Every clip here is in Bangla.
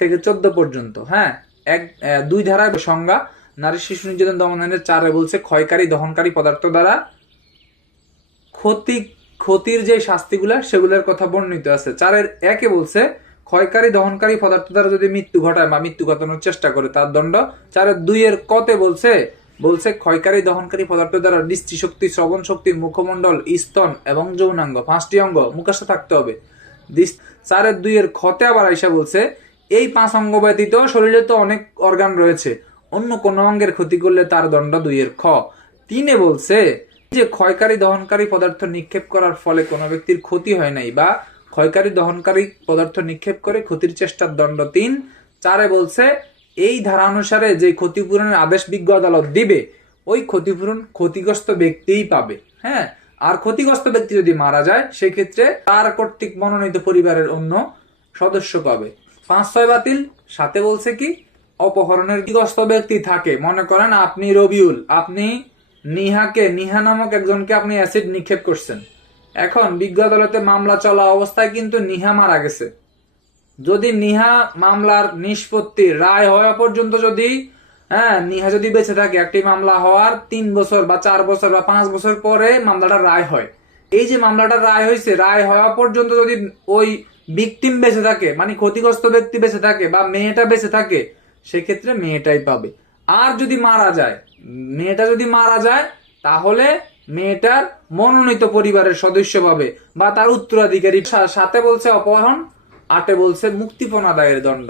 থেকে 14 পর্যন্ত। হ্যাঁ, দুই ধারায় সংজ্ঞা। নারী শিশু নির্যাতন দমন আইনের 4 বলছে ক্ষয়কারী দহনকারী পদার্থ দ্বারা ক্ষতির যে শাস্তিগুলা সেগুলোর কথা বর্ণিত আছে। 4 বলছে ক্ষয়কারী দহনকারী পদার্থ দ্বারা যদি মৃত্যু ঘটায় বা মৃত্যু ঘটানোর চেষ্টা করে তার দণ্ড। 4 বলছে ক্ষয়কারী দহনকারী পদার্থ দ্বারা দৃষ্টিশক্তি, শ্রবণ শক্তি, মুখমণ্ডল, স্তন এবং যৌনাঙ্গ 5টি অঙ্গ মুখস্থ থাকতে হবে। 4 খতে আবার আইসা বলছে এই 5 অঙ্গ ব্যতীত শরীরে তো অনেক অর্গান রয়েছে, অন্য কোন অঙ্গের ক্ষতি করলে তার দণ্ড 2 খ। 3 বলছে যে ক্ষয়কারী দহনকারী পদার্থ নিক্ষেপ করার ফলে কোনো ব্যক্তির ক্ষতি হয় নাই বা ক্ষয়কারী দহনকারী পদার্থ নিক্ষেপ করে ক্ষতির চেষ্টার দণ্ড 3। 4 বলছে এই ধারা অনুসারে যে ক্ষতিপূরণের আদেশ বিজ্ঞ আদালত দিবে ওই ক্ষতিপূরণ ক্ষতিগ্রস্ত ব্যক্তিই পাবে। হ্যাঁ, আর ক্ষতিগ্রস্ত ব্যক্তি যদি মারা যায় সেক্ষেত্রে তার কর্তৃক মনোনীত পরিবারের অন্য সদস্য পাবে। 5-6 বাতিল। 7 বলছে কি অপহরণের ক্ষতিগ্রস্ত ব্যক্তি থাকে, মনে করেন আপনি রবিউল, আপনি নিহা নামক একজনকে আপনি অ্যাসিড নিক্ষেপ করছেন। এখন বিজ্ঞ আদালতে মামলা চলা অবস্থায় কিন্তু নিহা মারা গেছে। যদি নিহা মামলার নিষ্পত্তি রায় হওয়া পর্যন্ত যদি নিহা যদি বেঁচে থাকে, একটি মামলা হওয়ার 3 বছর বা 4 বছর বা 5 বছর পরে মামলাটা রায় হয়, এই যে মামলাটা রায় হয়েছে, রায় হওয়া পর্যন্ত যদি ওই ভিকটিম বেঁচে থাকে, মানে ক্ষতিগ্রস্ত ব্যক্তি বেঁচে থাকে বা মেয়েটা বেঁচে থাকে, সেক্ষেত্রে মেয়েটাই পাবে। আর যদি মেয়েটা যদি মারা যায় তাহলে মেয়েটার মনোনীত পরিবারের সদস্য পাবে বা তার উত্তরাধিকারী। 7 বলছে অপহরণ। 8 বলছে মুক্তিপণ আদায়ের দণ্ড।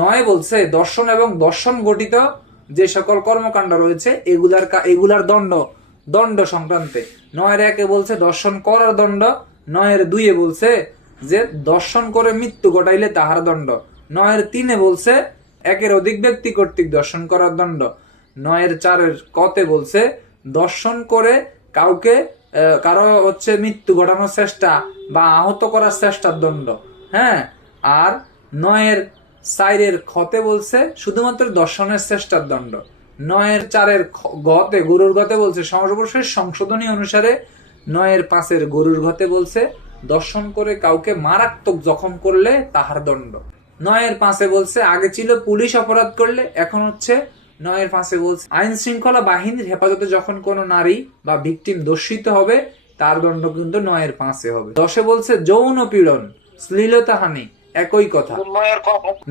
9 বলছে দর্শন এবং দর্শন গঠিত যে সকল কর্মকাণ্ড রয়েছে এগুলার দণ্ড সংক্রান্তে। 9-1 বলছে দর্শন করার দণ্ড। 9-2 বলছে যে দর্শন করে মৃত্যু ঘটাইলে তাহার দণ্ড। 9-3 বলছে 1-এর অধিক ব্যক্তি কর্তৃক দর্শন করার দণ্ড। 9-4 কতে বলছে দর্শন করে কারো মৃত্যু ঘটানোর চেষ্টা বা আহত করার চেষ্টার দণ্ড। হ্যাঁ, আর 9-4 খতে বলছে শুধুমাত্র দর্শনের চেষ্টার দণ্ড। 9-4 গতে গরুর গতে বলছে সর্বশেষ সংশোধনী অনুসারে। 9-5 গরুর গতে বলছে দর্শন করে কাউকে মারাত্মক জখম করলে তাহার দণ্ড। 9-5 বলছে আগে ছিল পুলিশ অপরাধ করলে, এখন 9-5 বলছে আইন শৃঙ্খলা বাহিনীর হেফাজতে যখন কোনো নারী বা ভিকটিম দর্শিত হবে তার দণ্ড কিন্তু 9-5 হবে। 10 বলছে যৌন পীড়ন, শ্লীলতাহানি, একই কথা।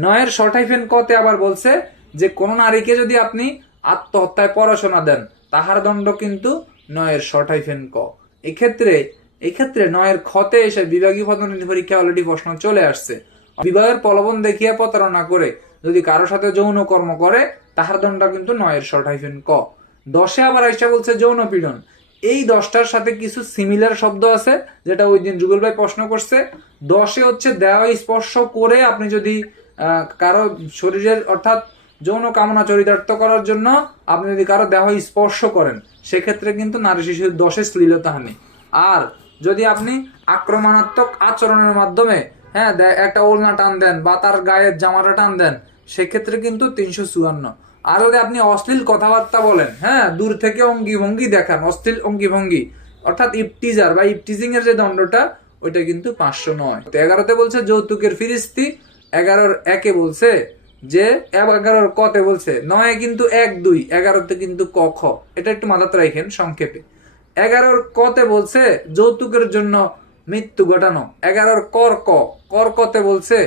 9-শর্টাইফেন কতে আবার বলছে যে কোন নারীকে যদি আপনি আত্মহত্যায় পড়াশোনা দেন তাহার দণ্ড কিন্তু 9-শর্টাইফেন ক। এক্ষেত্রে 9 খতে এসে বিভাগীয় পদোন্নতি পরীক্ষা অলরেডি প্রশ্ন চলে আসছে। বিবাহের প্রলোভন দেখিয়ে প্রতারণা করে যদি কারো সাথে যৌন কর্ম করে তাহার দণ্ড কিন্তু 9-শর্টাইফেন ক। 10 আবার আইসা বলছে যৌন পীড়ন। এই 10টার সাথে কিছু সিমিলার শব্দ আছে যেটা ওই দিন যুগল ভাই প্রশ্ন করছে। 10 দেহ স্পর্শ করে আপনি যদি কারো শরীরের অর্থাৎ যৌন কামনা চরিতার্থ করার জন্য আপনি যদি কারো দেহ স্পর্শ করেন সেক্ষেত্রে কিন্তু নারী শিশুর 10 শ্লীলতাহানি। আর যদি আপনি আক্রমণাত্মক আচরণের মাধ্যমে একটা ওলনা টান দেন বা তার গায়ের জামাটা টান দেন সেক্ষেত্রে কিন্তু 354। আর যদি আপনি অশ্লীল কথাবার্তা বলেন, দূর থেকে অঙ্গি ভঙ্গি দেখান, অশ্লীল অঙ্গি ভঙ্গি অর্থাৎ ইপটিজার বা ইপটিজিং এর যে দণ্ডটা ওইটা কিন্তু 509। 11 বলছে যৌতুকের ফিরিস্তি। 11-1 বলছে যে 11 কতে বলছে 9 কিন্তু 1-2, 11 কিন্তু ক খ। এটা একটু মাথাতে রাখেন সংক্ষেপে। 11 কতে বলছে যৌতুকের জন্য মৃত্যু ঘটানো। 11 কর কতে বলছে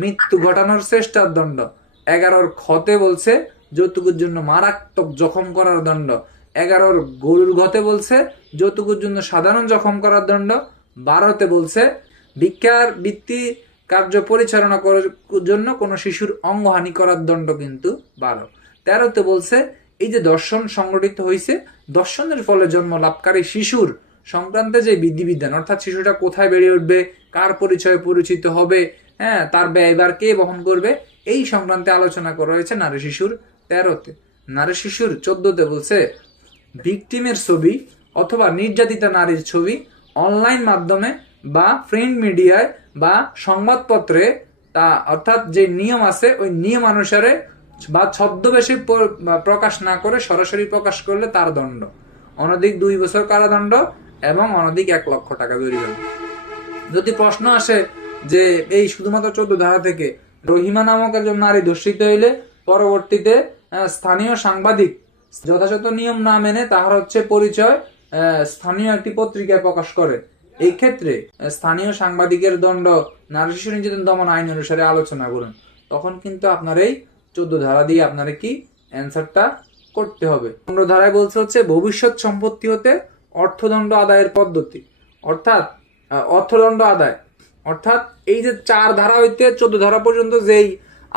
মৃত্যু ঘটানোর চেষ্টার দণ্ড। 11 খতে বলছে যৌতুকের জন্য মারাত্মক জখম করার দণ্ড। 11 গরুর ঘতে বলছে যৌতুকের জন্য সাধারণ জখম করার দণ্ড। 12 বলছে ভিক্ষার বৃত্তি কার্য পরিচালনা করার জন্য কোনো শিশুর অঙ্গহানি করার দণ্ড কিন্তু 12। 13 বলছে এই যে দর্শন সংগঠিত হয়েছে, দর্শনের ফলে জন্ম লাভকারী শিশুর সংক্রান্তে যে বিধিবিধান অর্থাৎ শিশুটা কোথায় বেড়ে উঠবে, কার পরিচয়ে পরিচিত হবে, তার ব্যয়ভার কে বহন করবে, এই সংক্রান্তে আলোচনা করা হয়েছে নারী শিশুর 13। নারী শিশুর 14 বলছে ভিকটিমের ছবি অথবা নির্যাতিতা নারীর ছবি অনলাইন মাধ্যমে বা প্রিন্ট মিডিয়ায় বা সংবাদপত্রে তা অর্থাৎ যে নিয়ম আছে ওই নিয়ম অনুসারে বা ছদ্মবেশে প্রকাশ না করে সরাসরি প্রকাশ করলে তার দণ্ড অনধিক 2 বছর কারাদণ্ড এবং অনধিক 1 লক্ষ টাকা জরিমানা। যদি প্রশ্ন আসে যে এই শুধুমাত্র 14 ধারা থেকে রহিমা নামক একজন নারী ধর্ষিত হইলে পরবর্তীতে স্থানীয় সাংবাদিক যথাযথ নিয়ম না মেনে তাহার পরিচয় স্থানীয় একটি পত্রিকায় প্রকাশ করে, এই ক্ষেত্রে স্থানীয় সাংবাদিকের দণ্ড নারী শিশু নির্যাতন দমন আইন অনুসারে আলোচনা করুন। তখন কিন্তু আপনার এই 14 ধারা দিয়ে আপনারা কি অ্যান্সারটা করতে হবে। 15 ধারায় বলছে ভবিষ্যৎ সম্পত্তি হতে অর্থদণ্ড আদায়ের পদ্ধতি, অর্থাৎ অর্থদণ্ড আদায়, অর্থাৎ এই যে 4 ধারা হইতে 14 ধারা পর্যন্ত যেই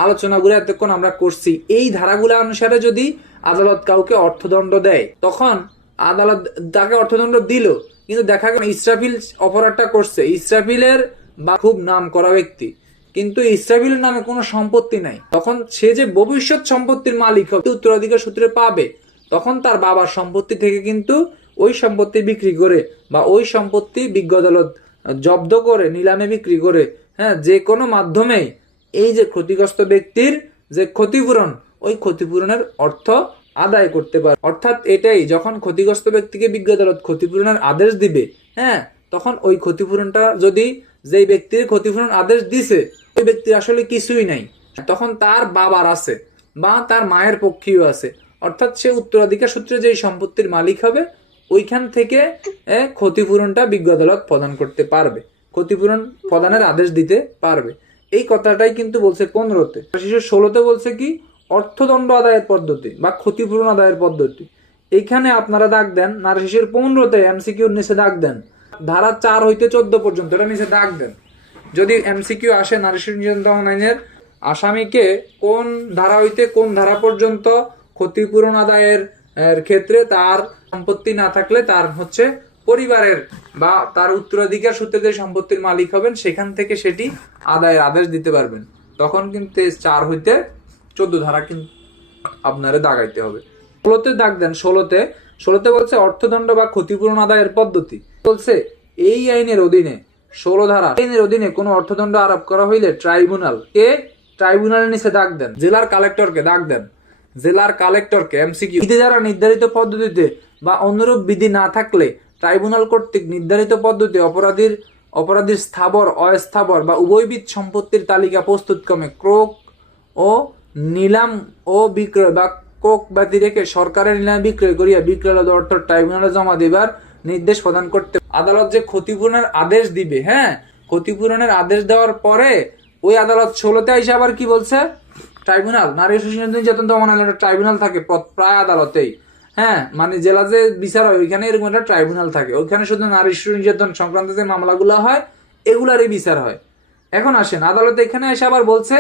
আলোচনাগুলো এতক্ষণ আমরা করছি, এই ধারাগুলো অনুসারে যদি আদালত কাউকে অর্থদণ্ড দেয়, তখন আদালত তাকে অর্থদণ্ড দিল, কিন্তু দেখা গেল ইসরাফিল অপরাধটা করছে, ইসরাফিলের বা খুব নাম করা ব্যক্তি, কিন্তু ইসরাফিলের নামে কোনো সম্পত্তি নাই, তখন সে যে ভবিষ্যৎ সম্পত্তির মালিক হবে, উত্তরাধিকার সূত্রে পাবে, তখন তার বাবার সম্পত্তি থেকে কিন্তু ওই সম্পত্তি বিক্রি করে বা ওই সম্পত্তি বিজ্ঞ আদালত জব্দ করে নিলামে বিক্রি করে, হ্যাঁ, যে কোনো মাধ্যমে এই যে ক্ষতিগ্রস্ত ব্যক্তির যে ক্ষতিপূরণ, ওই ক্ষতিপূরণের অর্থ আদায় করতে পারে। অর্থাৎ এটাই, যখন ক্ষতিগ্রস্ত ব্যক্তিকে বিজ্ঞ আদালত ক্ষতিপূরণের আদেশ দিবে, হ্যাঁ, তখন ওই ক্ষতিপূরণটা যদি যেই ব্যক্তির ক্ষতিপূরণ আদেশ দিছে ওই ব্যক্তির আসলে কিছুই নাই, তখন তার বাবার আছে বা তার মায়ের পক্ষীয় আছে, অর্থাৎ সে উত্তরাধিকার সূত্রে যেই সম্পত্তির মালিক হবে ওইখান থেকে ক্ষতিপূরণটা বিজ্ঞ আদালত প্রদান করতে পারবে, ক্ষতিপূরণ প্রদানের আদেশ দিতে পারবে। এই কথাটাই কিন্তু বলছে 15তে। শিশু 16তে বলছে কি অর্থদণ্ড আদায়ের পদ্ধতি বা ক্ষতিপূরণ আদায়ের পদ্ধতি। এইখানে আপনারা দাগ দেন, নারী শিশুর 15তে এমসিকিউর নিচে দাগ দেন ধারা 4 হইতে 14 পর্যন্ত, এটা নিচে দাগ দেন। যদি এমসিকিউ আসে নারী শিশু নির্যাতন দমন আইনের আসামিকে কোন ধারা হইতে কোন ধারা পর্যন্ত ক্ষতিপূরণ আদায়ের ক্ষেত্রে তার সম্পত্তি না থাকলে তার পরিবারের বা তার উত্তরাধিকার সূত্রে যে সম্পত্তির মালিক হবেন সেখান থেকে সেটি আদায়ের আদেশ দিতে পারবেন, তখন কিন্তু 4 হইতে 14 ধারা কিন্তু আপনারে দাগাইতে হবে। 16তে দাগ দেন। 16তে বলছে অর্থদণ্ড বা ক্ষতিপূরণ আদায়ের পদ্ধতি। বলছে এই আইনের অধীনে 16 ধারা আইনের অধীনে কোনো অর্থদণ্ড আরোপ করা হইলে ট্রাইব্যুনালের নিচে দাগ দেন, জেলার কালেক্টরকে দাগ দেন, জেলার কালেক্টরকে এমসিকিউ বিধি দ্বারা নির্ধারিত পদ্ধতিতে বা অনুরূপ বিধি না থাকলে ট্রাইব্যুনাল কর্তৃক নির্ধারিত পদ্ধতি অপরাধীর স্থাবর অস্থাবর বা উভয়বিধ সম্পত্তির তালিকা প্রস্তুতক্রমে ক্রোক ও নিলাম ও বিক্রয় বা কোক ব্যতি রেখে সরকারের নিলামে বিক্রয় করিয়া বিক্রয় অর্থ ট্রাইব্যুনালে জমা দিবার নির্দেশ প্রদান করতে। আদালত যে ক্ষতিপূরণের আদেশ দিবে, হ্যাঁ, ক্ষতিপূরণের আদেশ দেওয়ার পরে ওই আদালত 16তে এসে আবার কি বলছে, ট্রাইব্যুনাল নারী শিশু নির্যাতন দমন আইনের ট্রাইব্যুনাল থাকে প্রায় আদালতেই, হ্যাঁ, মানে জেলা যে বিচার হয় ওইখানে এরকম একটা ট্রাইব্যুনাল থাকে, ওইখানে শুধু নারী শিশু নির্যাতন সংক্রান্ত যে মামলাগুলো হয় এগুলারই বিচার হয়। এখন আসেন আদালত এখানে এসে আবার বলছে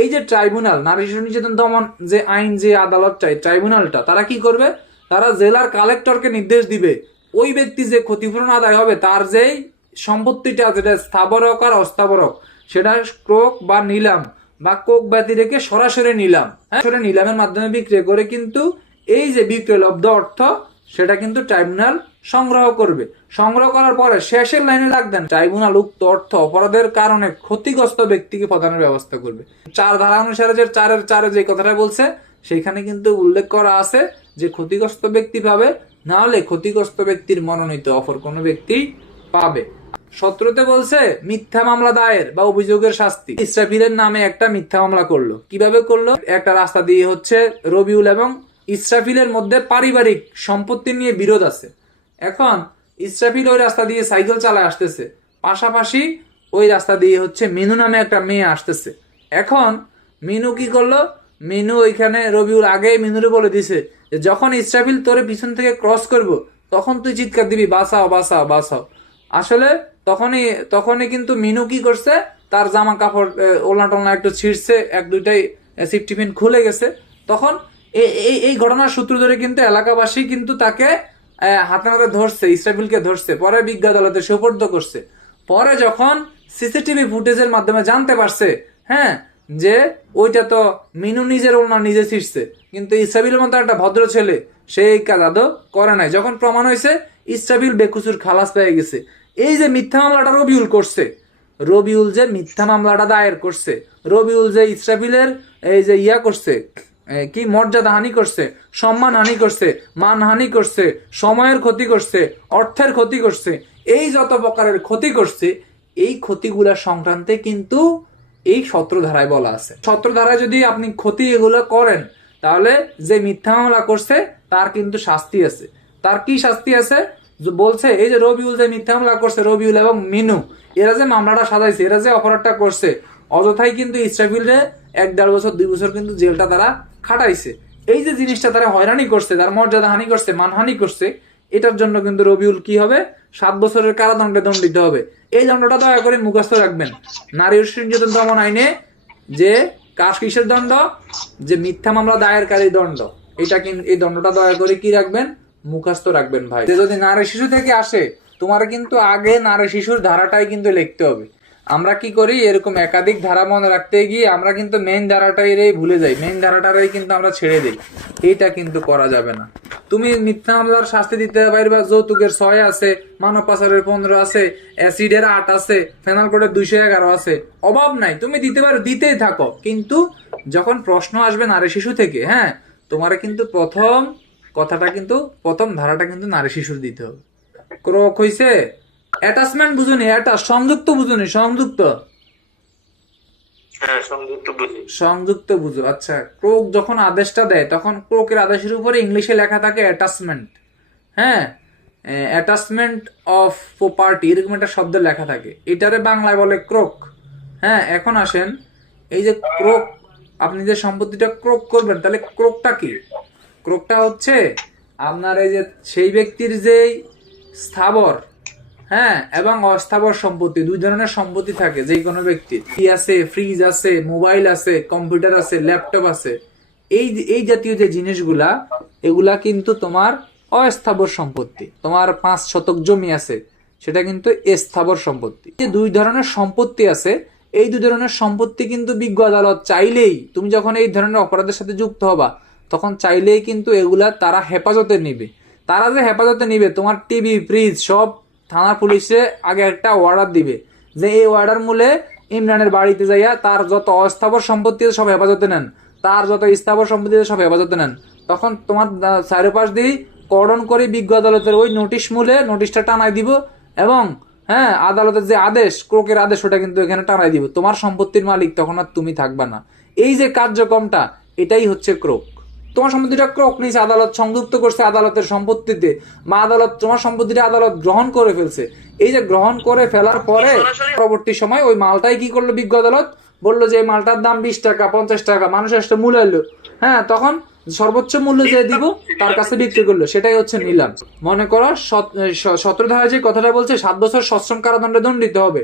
এই যে ট্রাইব্যুনাল নারী শিশু নির্যাতন দমন যে আইন যে আদালতটাই ট্রাইব্যুনালটা তারা কি করবে, তারা জেলার কালেক্টরকে নির্দেশ দিবে ওই ব্যক্তি যে ক্ষতিপূরণ আদায় হবে তার যেই সম্পত্তিটা যেটা স্থাবর হোক আর অস্থাবর হোক সেটা ক্রোক বা নিলাম বা কোক ব্যতি রেখে সরাসরি নিলাম, হ্যাঁ, নিলামের মাধ্যমে বিক্রয় করে কিন্তু এই যে বিক্রয়লব্ধ অর্থ সেটা কিন্তু ট্রাইব্যুনাল সংগ্রহ করবে। সংগ্রহ করার পরে শেষের লাইনে লাগবেন ট্রাইব্যুনাল উক্ত অর্থ অপরাধের কারণে ক্ষতিগ্রস্ত ব্যক্তিকে প্রদানের ব্যবস্থা করবে। 4 ধারা অনুসারে যে 4 যে কথাটা বলছে সেখানে কিন্তু উল্লেখ করা আছে যে ক্ষতিগ্রস্ত ব্যক্তি পাবে, না হলে ক্ষতিগ্রস্ত ব্যক্তির মনোনীত অপর কোনো ব্যক্তি পাবে। 17তে বলছে মিথ্যা মামলা দায়ের বা অভিযোগের শাস্তি। ইসরাফিলের নামে একটা মিথ্যা মামলা করলো, কিভাবে করলো, একটা রাস্তা দিয়ে রবিউল এবং ইসরাফিলের মধ্যে পারিবারিক সম্পত্তি নিয়ে বিরোধ আছে। এখন ইসরাফিল ওই রাস্তা দিয়ে সাইকেল চালায় আসতেছে, পাশাপাশি ওই রাস্তা দিয়ে মিনু নামে একটা মেয়ে আসতেছে। এখন মিনু কি করলো, মিনু ওইখানে রবিউল আগে মিনুরে বলে দিছে যে যখন ইসরাফিল তোরে পিছন থেকে ক্রস করব তখন তুই চিৎকার দিবি বাঁচাও বাঁচাও বাঁচাও। আসলে তখনই কিন্তু মিনু কি করছে, তার জামা কাপড় ওলনা টোলনা একটু ছিঁড়ছে, 1-2টাই সিফটিপিন খুলে গেছে। তখন এই ঘটনার সূত্র ধরে কিন্তু এলাকাবাসী কিন্তু তাকে হাতে নাতে ধরছে, ইসরাফিলকে ধরছে, পরে বিজ্ঞ আদালতে সোপর্দ করছে। পরে যখন সিসিটিভি ফুটেজের মাধ্যমে জানতে পারছে, হ্যাঁ, যে ওইটা তো মিনু নিজের ওলনা নিজে ছিঁড়ছে, কিন্তু ইসরাফিলের মতো একটা ভদ্র ছেলে সেই কাজ আদৌ করে নাই। যখন প্রমাণ হয়েছে ইসরাফিল বেকুসুর খালাস পেয়ে গেছে। এই যে মিথ্যা মামলাটা রবিউল যে মিথ্যা মামলাটা দায়ের করছে, রবিউল যে ইসরাফিলের এই যে করছে, কি মর্যাদা হানি করছে, সম্মান হানি করছে, মানহানি করছে, সময়ের ক্ষতি করছে, অর্থের ক্ষতি করছে, এই যত প্রকারের ক্ষতি করছে এই ক্ষতিগুলা সংক্রান্তে কিন্তু এই 17 ধারায় বলা আছে। 17 ধারায় যদি আপনি ক্ষতি এগুলো করেন, তাহলে যে মিথ্যা মামলা করছে তার কিন্তু শাস্তি আছে। তার কি শাস্তি আছে বলছে, এই যে রবিউল যে মিথ্যা মামলা করছে, রবিউল এবং মিনু, এরা যে মামলাটা সাজাইছে, এরা যে অপরাধটা করছে, অযথাই কিন্তু ইসরাফিলরে 1-1.5 বছর 2 বছর কিন্তু জেলটা তারা খাটাইছে। এই যে জিনিসটা তারা হয়রানি করছে, তার মর্যাদা হানি করছে, মানহানি করছে, এটার জন্য কিন্তু রবিউল কি হবে, 7 বছরের কারাদণ্ডে দণ্ডিত হবে। এই দণ্ডটা দয়া করে মুখস্থ রাখবেন। নারী ও শিশু নির্যাতন দমন আইনে যে কিসের দণ্ড, যে মিথ্যা মামলা দায়েরকারী দণ্ড, এটা কিন্তু এই দণ্ডটা দয়া করে কি রাখবেন, মুখস্থ রাখবেন ভাই। যে যদি নারী শিশু থেকে আসে, তোমার কিন্তু আগে নারী শিশুর ধারাটাই কিন্তু লিখতে হবে। আমরা কি করি, এরকম একাধিক ধারা মনে রাখতে গিয়ে আমরা কিন্তু মেইন ধারাটাই ভুলে যাই, মেইন ধারাটাই কিন্তু আমরা ছেড়ে দিই। এইটা কিন্তু করা যাবে না। তুমি মিথ্যা মামলার শাস্তি দিতে পারবা, যৌতুকের 6 আছে, মানব পাচারের 15 আছে, অ্যাসিডের 8 আছে, ফেনাল কোডের 211 আছে, অভাব নাই, তুমি দিতে পারো, দিতেই থাকো। কিন্তু যখন প্রশ্ন আসবে নারী শিশু থেকে, হ্যাঁ, তোমার কিন্তু প্রথম কথাটা কিন্তু, প্রথম ধারাটা কিন্তু নারী শিশুর দিতে হবে। ক্রোক হইছে, অ্যাটাচমেন্ট বুঝুনি, সংযুক্ত বুঝুনি, সংযুক্ত বুঝো। আচ্ছা, ক্রোক যখন আদেশটা দেয়, তখন ক্রোকের আদেশের উপরে ইংলিশে লেখা থাকে অ্যাটাচমেন্ট। হ্যাঁ, অ্যাটাচমেন্ট অফ প্রপার্টি, এরকম একটা শব্দ লেখা থাকে, এটারে বাংলায় বলে ক্রোক। হ্যাঁ, এখন আসেন, এই যে ক্রোক, আপনি যে সম্পত্তিটা ক্রোক করবেন, তাহলে ক্রোকটা কি? ক্রোকটা হচ্ছে আপনার এই যে সেই ব্যক্তির যে স্থাবর, হ্যাঁ, এবং অস্থাবর সম্পত্তি, 2 ধরনের সম্পত্তি থাকে যে কোনো ব্যক্তির। কি আছে, ফ্রিজ আছে, মোবাইল আছে, কম্পিউটার আছে, ল্যাপটপ আছে, এই জাতীয় যে জিনিসগুলা, এগুলা কিন্তু তোমার অস্থাবর সম্পত্তি। তোমার 5 শতক জমি আছে, সেটা কিন্তু স্থাবর সম্পত্তি। যে 2 ধরনের সম্পত্তি আছে, এই 2 ধরনের সম্পত্তি কিন্তু বিজ্ঞ আদালত চাইলেই, তুমি যখন এই ধরনের অপরাধের সাথে যুক্ত হবা, তখন চাইলেই কিন্তু এগুলা তারা হেফাজতে নিবে। তারা যে হেফাজতে নিবে, তোমার টিভি, ফ্রিজ সব থানা পুলিশে আগে একটা অর্ডার দিবে, যে এই অর্ডার মূলে ইমরানের বাড়িতে যাইয়া তার যত অস্থাবর সম্পত্তি সব হেফাজতে নেন, তার যত স্থাবর সম্পত্তি সব হেফাজতে নেন। তখন তোমার চারিপাশ দিয়ে কর্ডন করে বিজ্ঞ আদালতের ওই নোটিশ মূলে নোটিশটা টানাই দিব, এবং হ্যাঁ, আদালতের যে আদেশ, ক্রোকের আদেশ, ওটা কিন্তু এখানে টানাই দিব। তোমার সম্পত্তির মালিক তখন আর তুমি থাকবা না। এই যে কার্যক্রমটা, এটাই হচ্ছে ক্রোক। তোমার সম্পত্তিটা ক্রোক নিয়েছে, আদালত সংযুক্ত করছে আদালতের সম্পত্তিতে, বা আদালত তোমার সম্পত্তিটা আদালত গ্রহণ করে ফেলছে। এই যে গ্রহণ করে ফেলার পরে পরবর্তী সময় ওই মালটাই কি করলো, বিজ্ঞ আদালত বললো যে মালটার দাম 20 টাকা, 50 টাকা, মানুষের একটা মূল্য এলো, হ্যাঁ, তখন সর্বোচ্চ মূল্য যে দিব তার কাছে বিক্রি করলো, সেটাই হচ্ছে নিলাম। মনে করো 17 ধারায় যে কথাটা বলছে 7 বছর সশ্রম কারাদণ্ডে দণ্ডিত হবে,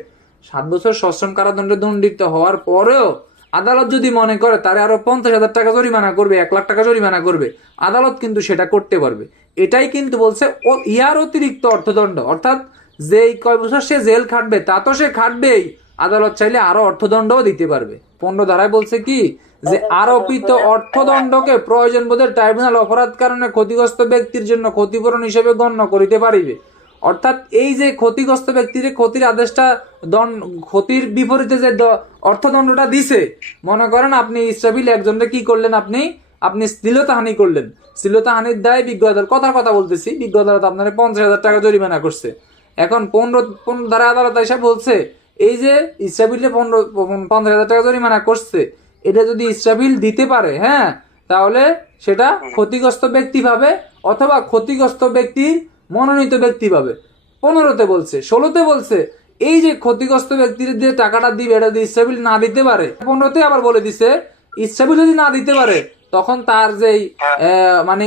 7 বছর সশ্রম কারাদণ্ডে দণ্ডিত হওয়ার পরেও আদালত যদি মনে করে তারে আরো 50,000 টাকা জরিমানা করবে, 1 লাখ টাকা জরিমানা করবে, আদালত কিন্তু সেটা করতে পারবে। এটাই কিন্তু বলছে ইয়ার অতিরিক্ত অর্থদণ্ড, অর্থাৎ যে কয় বছর সে জেল খাটবে তা তো সে খাটবেই, আদালত চাইলে আরো অর্থদণ্ডও দিতে পারবে। 15 ধারায় বলছে কি, যে আরোপিত অর্থদণ্ডকে প্রয়োজন বোধে ট্রাইব্যুনাল অপরাধ কারণে ক্ষতিগ্রস্ত ব্যক্তির জন্য ক্ষতিপূরণ হিসেবে গণ্য করিতে পারিবে। অর্থাৎ এই যে ক্ষতিগ্রস্ত ব্যক্তির ক্ষতির আদেশটা, ক্ষতির বিপরীতে যে অর্থদণ্ডটা দিছে, মনে করেন আপনি ইসরাফিল একজনকে কি করলেন, আপনি শ্লীলতাহানি করলেন, শ্লীলতাহানির দায় বিজ্ঞ আদালত, কথা বলতেছি, বিজ্ঞ আদালত আপনার 50,000 টাকা জরিমানা করছে। এখন 15 ধারা আদালত এসে বলছে, এই যে ইসরাফিলে 15,000 টাকা জরিমানা করছে, এটা যদি ইসরাফিল দিতে পারে, হ্যাঁ, তাহলে সেটা ক্ষতিগ্রস্ত ব্যক্তি পাবে, অথবা ক্ষতিগ্রস্ত ব্যক্তির মনোনীত ব্যক্তি পাবে। 15তে বলছে, 16তে বলছে, এই যে ক্ষতিগ্রস্ত ব্যক্তির যে টাকাটা দিবে, এটা যদি ইসরাফিল না দিতে পারে, 15তে আবার বলে দিছে, ইসরাফিল যদি না দিতে পারে, তখন তার যেই মানে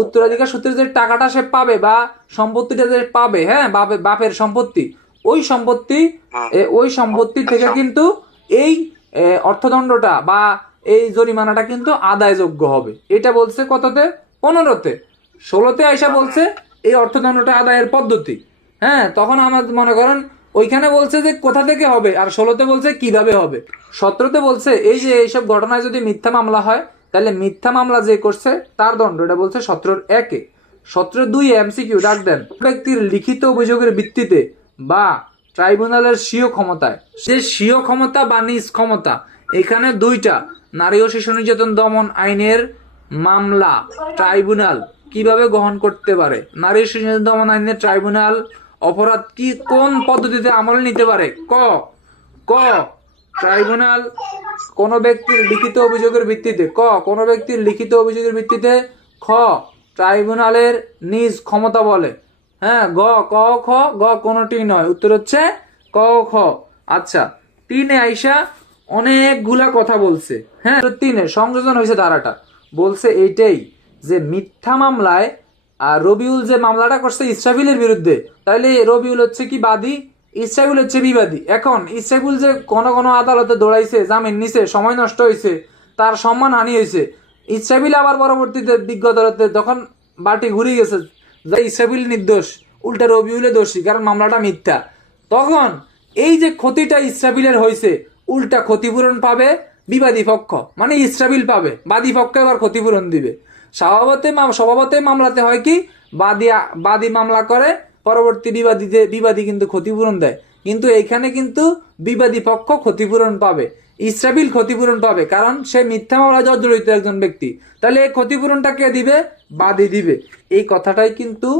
উত্তরাধিকার সূত্রে যে টাকাটা সে পাবে, বা সম্পত্তিটা যে পাবে, হ্যাঁ, বাপের সম্পত্তি, ওই সম্পত্তি থেকে কিন্তু এই অর্থদণ্ডটা বা এই জরিমানাটা কিন্তু আদায়যোগ্য হবে। এটা বলছে কততে, 15তে। 16তে আইসা বলছে এই অর্থদণ্ডটা আদায়ের পদ্ধতি, হ্যাঁ, তখন আমার মনে করেন ওইখানে বলছে যে কোথা থেকে হবে, আর 16তে বলছে কিভাবে হবে। 17তে বলছে এই যে এইসব ঘটনায় যদি মিথ্যা মামলা হয়, তাহলে মিথ্যা মামলা যে করছে তার দণ্ড, এটা বলছে 17(1)-এ। 17(2) এমসিকিউ ডাক দেন, ব্যক্তির লিখিত অভিযোগের ভিত্তিতে বা ট্রাইব্যুনালের স্বীয় ক্ষমতায়, সে স্বীয় ক্ষমতা বা নিজ ক্ষমতা, এখানে 2টা, নারী ও শিশু নির্যাতন দমন আইনের মামলা ট্রাইব্যুনাল কিভাবে গ্রহণ করতে পারে, নারী ও শিশু নির্যাতন দমন আইনের ট্রাইব্যুনাল অপরাধ কি কোন পদ্ধতিতে আমল নিতে পারে, ক ট্রাইব্যুনাল কোন ব্যক্তির লিখিত অভিযোগের ভিত্তিতে, ক কোন ব্যক্তির লিখিত অভিযোগের ভিত্তিতে, খ ট্রাইব্যুনালের নিজ ক্ষমতা বলে, হ্যাঁ, গ ক খ, গ কোনটি নয়, উত্তর হচ্ছে ক খ। আচ্ছা, 3-এ আইসা অনেকগুলা কথা বলছে, হ্যাঁ 3-এ সংযোজন হয়েছে ধারাটা, বলছে এইটাই যে মিথ্যা মামলায় রবিউল যে মামলাটা করছে ইসরাফিলের বিরুদ্ধে, তাইলে রবিউল হচ্ছে কি বাদী, ইসরাফিল হচ্ছে বিবাদী। এখন ইসরাফিল যে কোন কোন আদালতে দৌড়াইছে, জামিন নিছে, সময় নষ্ট হয়েছে, তার সম্মান হানি হয়েছে, ইসরাফিল আবার পরবর্তীতে বিজ্ঞ আদালতে যখন বাটি ঘুরে গেছে যে ইসরাফিল নির্দোষ, উল্টা রবিউলে দোষী কারণ মামলাটা মিথ্যা, তখন এই যে ক্ষতিটা ইসরাফিলের হয়েছে উল্টা ক্ষতিপূরণ পাবে বিবাদী পক্ষ, মানে ইসরাফিল পাবে, বাদী পক্ষ এবার ক্ষতিপূরণ দিবে। স্বভাবতই মামলাতে হয় কি, বাদী মামলা করে, পরবর্তী বিবাদী কিন্তু ক্ষতিপূরণ দেয়, কিন্তু এইখানে কিন্তু বিবাদী পক্ষ ক্ষতিপূরণ পাবে, ইসরাফিল ক্ষতিপূরণ পাবে, কারণ সে মিথ্যা মামলায় জড়িত একজন ব্যক্তি, তাহলে এই ক্ষতিপূরণটা কে দিবে, বাদী দিবে। এই কথাটাই কিন্তু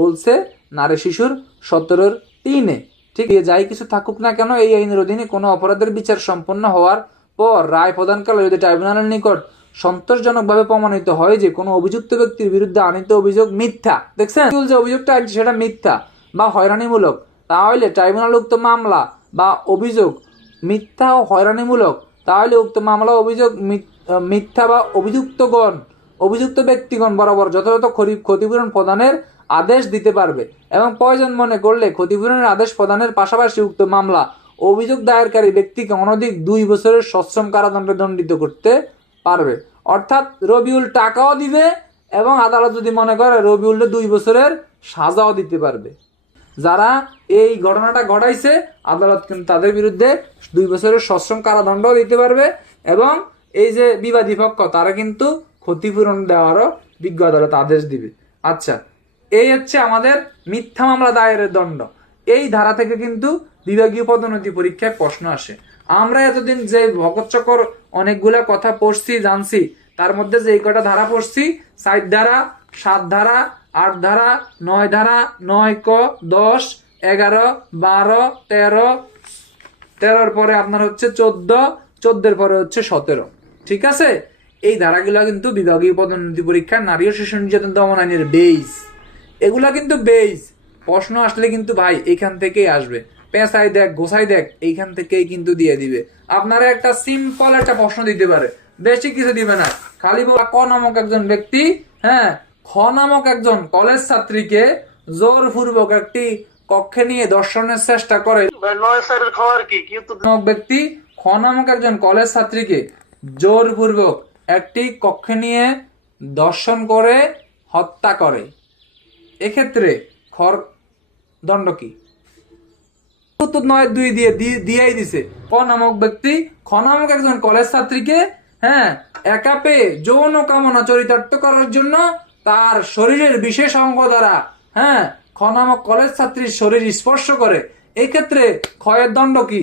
বলছে নারী শিশুর 17-3-এ। ঠিক যাই কিছু থাকুক না কেন, এই আইনের অধীনে কোনো অপরাধের বিচার সম্পন্ন হওয়ার পর রায় প্রদানকালে যদি ট্রাইব্যুনালের নিকট সন্তোষজনকভাবে প্রমাণিত হয় যে কোনো অভিযুক্ত ব্যক্তির বিরুদ্ধে আনিত অভিযোগ মিথ্যা, দেখছেন যে অভিযোগটা আনছে সেটা মিথ্যা বা হয়রানিমূলক, তাহলে ট্রাইব্যুনাল উক্ত মামলা বা অভিযোগ মিথ্যা ও হয়রানিমূলক, তাহলে উক্ত মামলা অভিযোগ মিথ্যা বা অভিযুক্ত ব্যক্তিগণ বরাবর যথাযথ ক্ষতিপূরণ প্রদানের আদেশ দিতে পারবে এবং প্রয়োজন মনে করলে ক্ষতিপূরণের আদেশ প্রদানের পাশাপাশি উক্ত মামলা অভিযোগ দায়েরকারী ব্যক্তিকে অনধিক 2 বছরের সশ্রম কারাদণ্ডে দণ্ডিত করতে পারবে। অর্থাৎ রবিউল টাকাও দিবে এবং আদালত যদি মনে করে রবিউলকে 2 বছরের সাজাও দিতে পারবে। যারা এই ঘটনাটা ঘটাইছে আদালত কিন্তু তাদের বিরুদ্ধে 2 বছরের সশ্রম কারাদণ্ডও দিতে পারবে এবং এই যে বিবাদী পক্ষ তারা কিন্তু ক্ষতিপূরণ দেওয়ারও বিজ্ঞ আদালত আদেশ দিবে। আচ্ছা, এই হচ্ছে আমাদের মিথ্যা মামলা দায়েরের দণ্ড। এই ধারা থেকে কিন্তু বিভাগীয় পদোন্নতি পরীক্ষায় প্রশ্ন আসে। আমরা এতদিন যে ভগৎচকর অনেকগুলা কথা পড়ছি জানছি, তার মধ্যে যে এই কটা ধারা পড়ছি, 4 ধারা, 7 ধারা, 8 ধারা, 9 ধারা, 9 ক, 10, 11, 12, 13, 13-র পরে আপনার হচ্ছে 14, 14-এর পরে হচ্ছে 17, ঠিক আছে? এই ধারাগুলা কিন্তু বিভাগীয় পদোন্নতি পরীক্ষার নারী ও শিশু নির্যাতন দমন আইনের বেইস, এগুলা কিন্তু বেইস। প্রশ্ন আসলে কিন্তু ভাই এইখান থেকেই আসবে, পেঁচাই দেখ গোসাই দেখ এইখান থেকেই কিন্তু দিয়ে দিবে। আপনারা একটা সিম্পল একটা প্রশ্ন দিতে পারে, বেশি কিছু দিবে না, খালি বলা ক নামক একজন ব্যক্তি, হ্যাঁ, খ নামক একজন কলেজ ছাত্রীকে জোরপূর্বক একটি কক্ষে নিয়ে দর্শনের চেষ্টা করে। ব্যক্তি খ নামক একজন কলেজ ছাত্রীকে জোরপূর্বক একটি কক্ষে নিয়ে দর্শন করে হত্যা করে, এক্ষেত্রে খর দণ্ড কি? 9-2 দিয়েই দিছে। ক নামক ব্যক্তি খ নামক একজন কলেজ ছাত্রীকে, হ্যাঁ, একা পেয়ে যৌন কামনা চরিতার্থ করার জন্য তার শরীরের বিশেষ অঙ্গ দ্বারা, হ্যাঁ, খ নামক কলেজ ছাত্রীর শরীর স্পর্শ করে, এই ক্ষেত্রে ক্ষয়ের দণ্ড কি?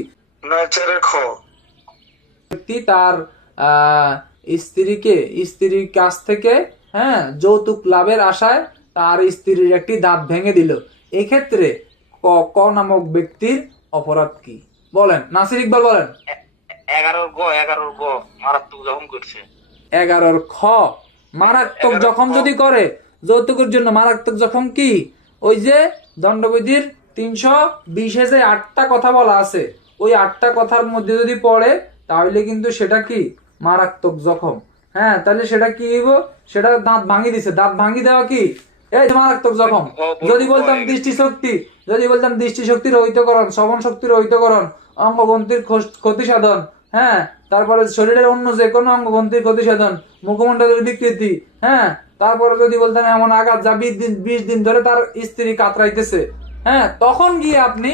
ব্যক্তি তার স্ত্রীর কাছ থেকে, হ্যাঁ, যৌতুক লাভের আশায় তার স্ত্রীর একটি দাঁত ভেঙে দিল, এক্ষেত্রে ক নামক ব্যক্তির অপরাধ কি? বলেন নাসির ইকবাল, বলেন। 11 গ মারাত্মক জখম করছে। 11 খ মারাত্মক জখম যদি করে, যৌতুকের জন্য মারাত্মক জখম কি? ওই যে দণ্ডবিধির 320-এ যে 8টা কথা বলা আছে, ওই 8টা কথার মধ্যে যদি পড়ে তাহলে কিন্তু সেটা কি? মারাত্মক জখম। হ্যাঁ, তাহলে সেটা কি হইব? সেটা দাঁত ভাঙি দিছে, দাঁত ভাঙি দেওয়া কি? এই মারাত্মক জখম। যদি বলতাম দৃষ্টিশক্তি রহিতকরণ, শ্রবণ শক্তি রহিতকরণ, অঙ্গগ্রন্থির ক্ষতি সাধন, হ্যাঁ, তারপরে শরীরের অন্য যে কোনো অঙ্গগ্রন্থির ক্ষতি সাধন, মুখমণ্ডলের বিকৃতি, হ্যাঁ, তারপরে যদি বলতেন এমন আঘাত যা 20 দিন ধরে তার স্ত্রী কাতরাইতেছে, হ্যাঁ, তখন গিয়ে আপনি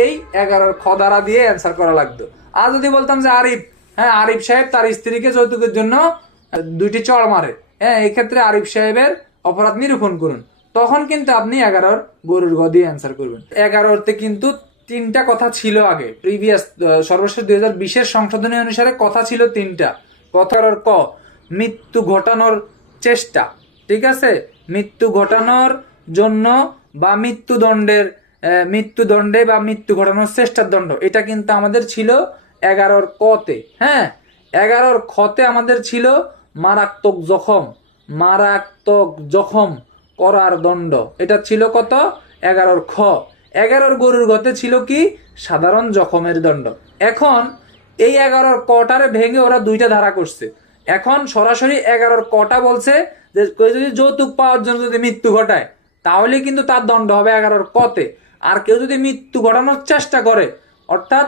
এই 11 খ ধারা দিয়ে অ্যান্সার করা লাগতো। আর যদি বলতাম যে আরিফ সাহেব তার স্ত্রীকে যৌতুকের জন্য 2টি চড় মারে, হ্যাঁ, এক্ষেত্রে আরিফ সাহেবের অপরাধ নিরূপণ করুন, তখন কিন্তু আপনি 11 গরুর গ দিয়ে অ্যান্সার করবেন। 11-তে কিন্তু 3টা কথা ছিল আগে, প্রিভিয়াস সর্বশেষ 2020-এর সংশোধনী অনুসারে কথা ছিল 3টা। কথার ক মৃত্যু ঘটানোর চেষ্টা, ঠিক আছে, মৃত্যু ঘটানোর জন্য বা মৃত্যুদণ্ডে বা মৃত্যু ঘটানোর চেষ্টার দণ্ড, এটা কিন্তু আমাদের ছিল 11-র কতে, হ্যাঁ 11-র খতে আমাদের ছিল মারাত্মক জখম করার দণ্ড, এটা ছিল কত 11-র খ। 11-র গরুর গতে ছিল কি সাধারণ জখমের দণ্ড। এখন এই 11-র কটারে ভেঙে ওরা দুইটা ধারা করছে। এখন সরাসরি 11-র কটা বলছে যে কেউ যদি যৌতুক পাওয়ার জন্য যদি মৃত্যু ঘটায় তাহলে কিন্তু তার দণ্ড হবে 11-র কতে। আর কেউ যদি মৃত্যু ঘটানোর চেষ্টা করে, অর্থাৎ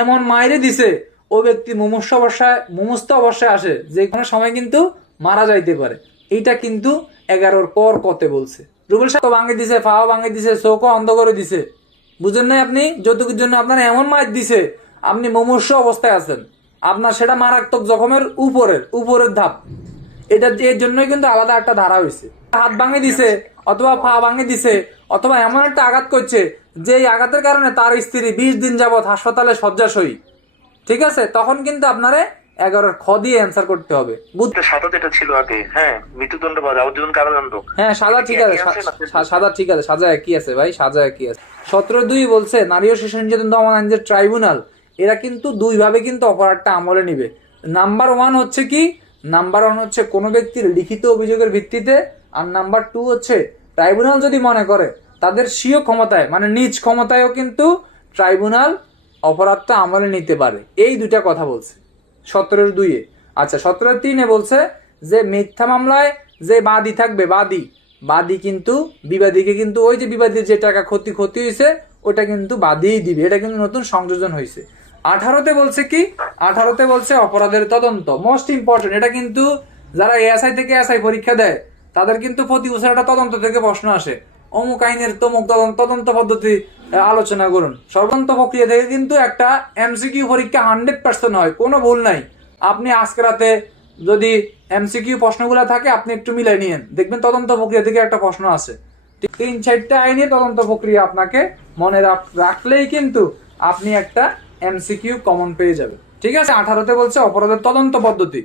এমন মাইরে দিছে ও ব্যক্তি মুমূর্ষ অবস্থায় আসে যে কোনো সময় কিন্তু মারা যাইতে পারে, এইটা কিন্তু 11-র পর কতে বলছে। রুবেল সাহেব ভাঙে দিছে, ফাও ভাঙে দিছে, চোখও অন্ধ করে দিছে, বুঝেন নাই আপনি? যৌতুকের জন্য আপনার এমন মাইর দিছে আপনি মুমূর্ষ অবস্থায় আছেন, আপনার সেটা মারাত্মক জখমের উপরের ধাপ, এটা এর জন্যই কিন্তু আলাদা একটা ধারা হয়েছে। হাত ভাঙে দিছে অথবা পা ভাঙে দিছে অথবা এমন একটা আঘাত করছে যে এই আঘাতের কারণে তার স্ত্রী 20 দিন যাবৎ হাসপাতালে শয্যাশয়ী, ঠিক আছে, তখন কিন্তু আপনারে 11-র খ দিয়ে অ্যান্সার করতে হবে। সাদা যেটা ছিল আগে, হ্যাঁ মৃত্যুদণ্ড বা যাবজ্জীবন কারাদণ্ড, হ্যাঁ সাদা ঠিক আছে, সাদা ঠিক আছে, সাজা একই আছে ভাই, সাজা একই আছে। 17.2 বলছে নারী ও শিশু নির্যাতন দমন আইন যে ট্রাইব্যুনাল, এরা কিন্তু দুইভাবে কিন্তু অপরাধটা আমলে নিবে। নাম্বার 1 হচ্ছে কি, নাম্বার 1 হচ্ছে কোনো ব্যক্তির লিখিত অভিযোগের ভিত্তিতে, আর নাম্বার 2 হচ্ছে ট্রাইব্যুনাল যদি মনে করে তাদের স্বীয় ক্ষমতায় মানে নিজ ক্ষমতায়ও কিন্তু ট্রাইব্যুনাল অপরাধটা আমলে নিতে পারে। এই দুইটা কথা বলছে 17.2-এ। আচ্ছা 17.3-এ বলছে যে মিথ্যা মামলায় যে বাদী থাকবে, বাদী কিন্তু বিবাদীকে কিন্তু ওই যে বিবাদীর যে টাকা ক্ষতি হয়েছে ওটা কিন্তু বাদীই দিবে, এটা কিন্তু নতুন সংযোজন হয়েছে। 18-তে বলছে কি, 18-তে বলছে অপরাধের তদন্ত, মোস্ট ইম্পর্টেন্ট। এটা কিন্তু যারা এএসআই থেকে এসআই পরীক্ষা দেয় তাদের কিন্তু প্রতি বছর একটা তদন্ত থেকে প্রশ্ন আসে, অমুক আইনের তমুক তদন্ত পদ্ধতি আলোচনা করুন। সর্বান্ত প্রক্রিয়া থেকে কিন্তু একটা এমসিকিউ পরীক্ষা 100% হয়, কোনো ভুল নাই। আপনি আজকে রাতে যদি এমসিকিউ প্রশ্নগুলো থাকে আপনি একটু মিলাই নিয়েন, দেখবেন তদন্ত প্রক্রিয়া থেকে একটা প্রশ্ন আছে। 3-4টা আইনে তদন্ত প্রক্রিয়া আপনাকে মনে রাখলেই কিন্তু আপনি একটা এমসিকিউ কমন পেয়ে যাবেন, ঠিক আছে। 18-তে বলছে অপরাধের তদন্ত পদ্ধতি,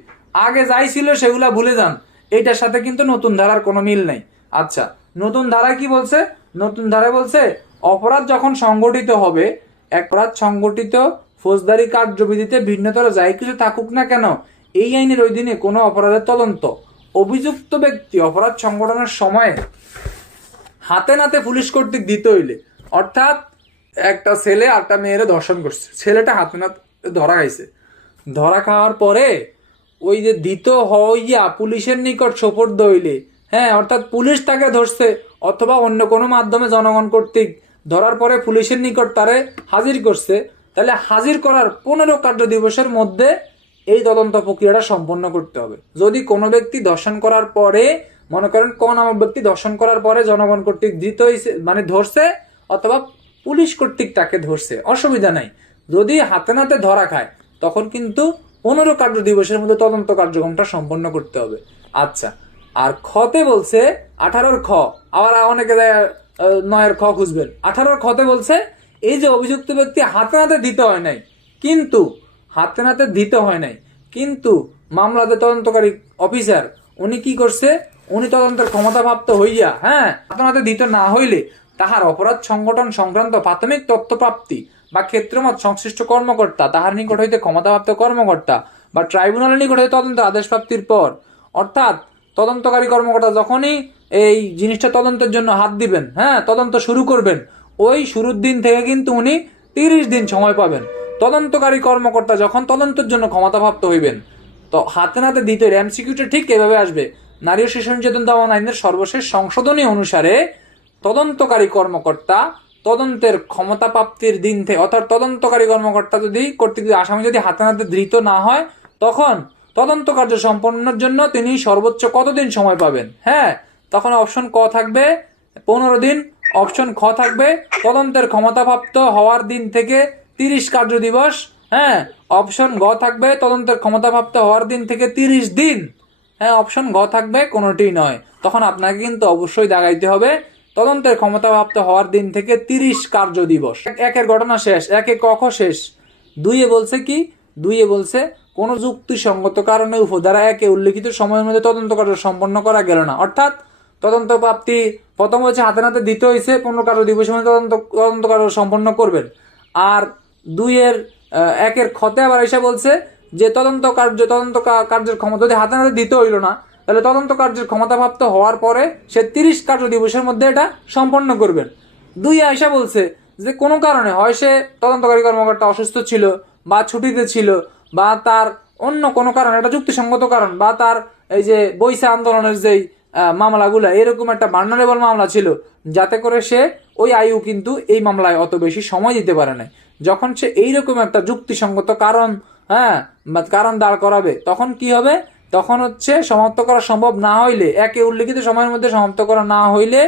আগে যাই ছিল সেগুলা ভুলে যান, এইটার সাথে কিন্তু নতুন ধারার কোনো মিল নাই। আচ্ছা নতুন ধারায় কি বলছে, নতুন ধারায় বলছে অপরাধ যখন সংগঠিত হবে, অপরাধ সংগঠিত ফৌজদারি কার্যবিধিতে ভিন্নতর যাই কিছু থাকুক না কেন, এই আইনের অধীনে কোনো অপরাধের তদন্ত অভিযুক্ত ব্যক্তি অপরাধ সংগঠনের সময় হাতে নাতে পুলিশ কর্তৃক দিতে হইলে, অর্থাৎ একটা ছেলে একটা মেয়েরে ধর্ষণ করছে, ছেলেটা হাতে নাতে ধরা খাইছে, ধরা খাওয়ার পরে ওই যে দিত হইয়া পুলিশের নিকট সোপর্দ হইলে, হ্যাঁ অর্থাৎ পুলিশ তাকে ধরছে অথবা অন্য কোনো মাধ্যমে জনগণ কর্তৃক ধরার পরে পুলিশের নিকট তারে হাজির করছে, তাহলে হাজির করার 15 কার্য দিবসের মধ্যে এই তদন্ত প্রক্রিয়াটা সম্পন্ন করতে হবে। যদি কোনো ব্যক্তি দর্শন করার পরে, মনে করেন কোন নামক ব্যক্তি দর্শন করার পরে জনগণ কর্তৃক ধৃত হয়েছে মানে ধরছে অথবা পুলিশ কর্তৃক তাকে ধরছে, অসুবিধা নাই। যদি হাতে নাতে ধরা খায় তখন কিন্তু 15 কার্য দিবসের মধ্যে তদন্ত কার্যক্রমটা সম্পন্ন করতে হবে। আচ্ছা আর খতে বলছে 18-র খ, আবার অনেকে 9-এর খ খুঁজবেন। 18-র খতে বলছে এই যে অভিযুক্ত ব্যক্তি হাতে নাতে দিতে হয় নাই, কিন্তু হাতে নাতে দিতে হয় নাই কিন্তু মামলাতে তদন্তকারী অফিসার উনি কি করছে, উনি তদন্তের ক্ষমতাপ্রাপ্ত হইয়া, হ্যাঁ হাতে নাতে দিতে না হইলে তাহার অপরাধ সংগঠন সংক্রান্ত প্রাথমিক তথ্যপ্রাপ্তি বা ক্ষেত্রমত সংশ্লিষ্ট কর্মকর্তা তাহার নিকট হইতে ক্ষমতাপ্রাপ্ত কর্মকর্তা বা ট্রাইব্যুনালের নিকট হইতে তদন্ত আদেশ প্রাপ্তির পর, অর্থাৎ তদন্তকারী কর্মকর্তা যখনই এই জিনিসটা তদন্তের জন্য হাত দিবেন, হ্যাঁ তদন্ত শুরু করবেন, ওই শুরুর দিন থেকে কিন্তু উনি 30 দিন সময় পাবেন। তদন্তকারী কর্মকর্তা যখন তদন্তের জন্য ক্ষমতাপ্রাপ্ত হইবেন তো হাতে নাতে দিতে এমসিকিউটা ঠিক এভাবে আসবে, নারী ও শিশু নির্যাতন দমন আইনের সর্বশেষ সংশোধনী অনুসারে তদন্তকারী কর্মকর্তা তদন্তের ক্ষমতা প্রাপ্তির দিন থেকে, অর্থাৎ তদন্তকারী কর্মকর্তা যদি কর্তৃক আসামি যদি হাতে নাতে ধৃত না হয় তখন তদন্ত কার্য সম্পন্নের জন্য তিনি সর্বোচ্চ কতদিন সময় পাবেন, হ্যাঁ তখন অপশন ক থাকবে 15 দিন, অপশন খ থাকবে তদন্তের ক্ষমতাপ্রাপ্ত হওয়ার দিন থেকে 30 কার্য দিবস, হ্যাঁ অপশন গ থাকবে তদন্তের ক্ষমতাপ্রাপ্ত হওয়ার দিন থেকে 30 দিন, হ্যাঁ অপশন গ থাকবে কোনোটি নয়। তখন আপনাকে কিন্তু অবশ্যই দাগাইতে হবে তদন্তের ক্ষমতাপ্রাপ্ত হওয়ার দিন থেকে 30 কার্য দিবস। একের ঘটনা শেষ, একে কখ শেষ। 2-এ বলছে কি, 2-এ বলছে কোন যুক্তিসঙ্গত কারণে উপধারা 1-এ উল্লেখিত সময়ের মধ্যে তদন্ত কার্য সম্পন্ন করা গেল না, অর্থাৎ তদন্ত প্রাপ্তি প্রথম হচ্ছে হাতে নাতে দিতে হয়েছে 15 কার্য দিবসের মধ্যে তদন্ত কার্য সম্পন্ন করবেন। আর 2-এর একের খতে আবার এসে বলছে যে তদন্ত কার্যের ক্ষমতা যদি হাতে নাতে দিতে হইল না, তাহলে তদন্ত কার্যের ক্ষমতাপ্রাপ্ত হওয়ার পরে সে 30 কার্য দিবসের মধ্যে এটা সম্পন্ন করবেন। 2 আয়সা বলছে যে কোনো কারণে হয় সে তদন্তকারী কর্মকর্তা অসুস্থ ছিল বা ছুটিতে ছিল বা তার অন্য কোনো কারণ, এটা যুক্তিসঙ্গত কারণ, বা তার এই যে বৈশা আন্দোলনের যেই মামলাগুলা এরকম একটা ভার্নারেবল মামলা ছিল যাতে করে সে ওই আয়ু কিন্তু এই মামলায় অত বেশি সময় দিতে পারে না। যখন সে এইরকম একটা যুক্তিসঙ্গত কারণ কারণ দাঁড় করাবে তখন কি হবে, তখন হচ্ছে সমাপ্ত করা সম্ভব না হইলে, একে উল্লিখিত সময়ের মধ্যে সমাপ্ত করা না হইলে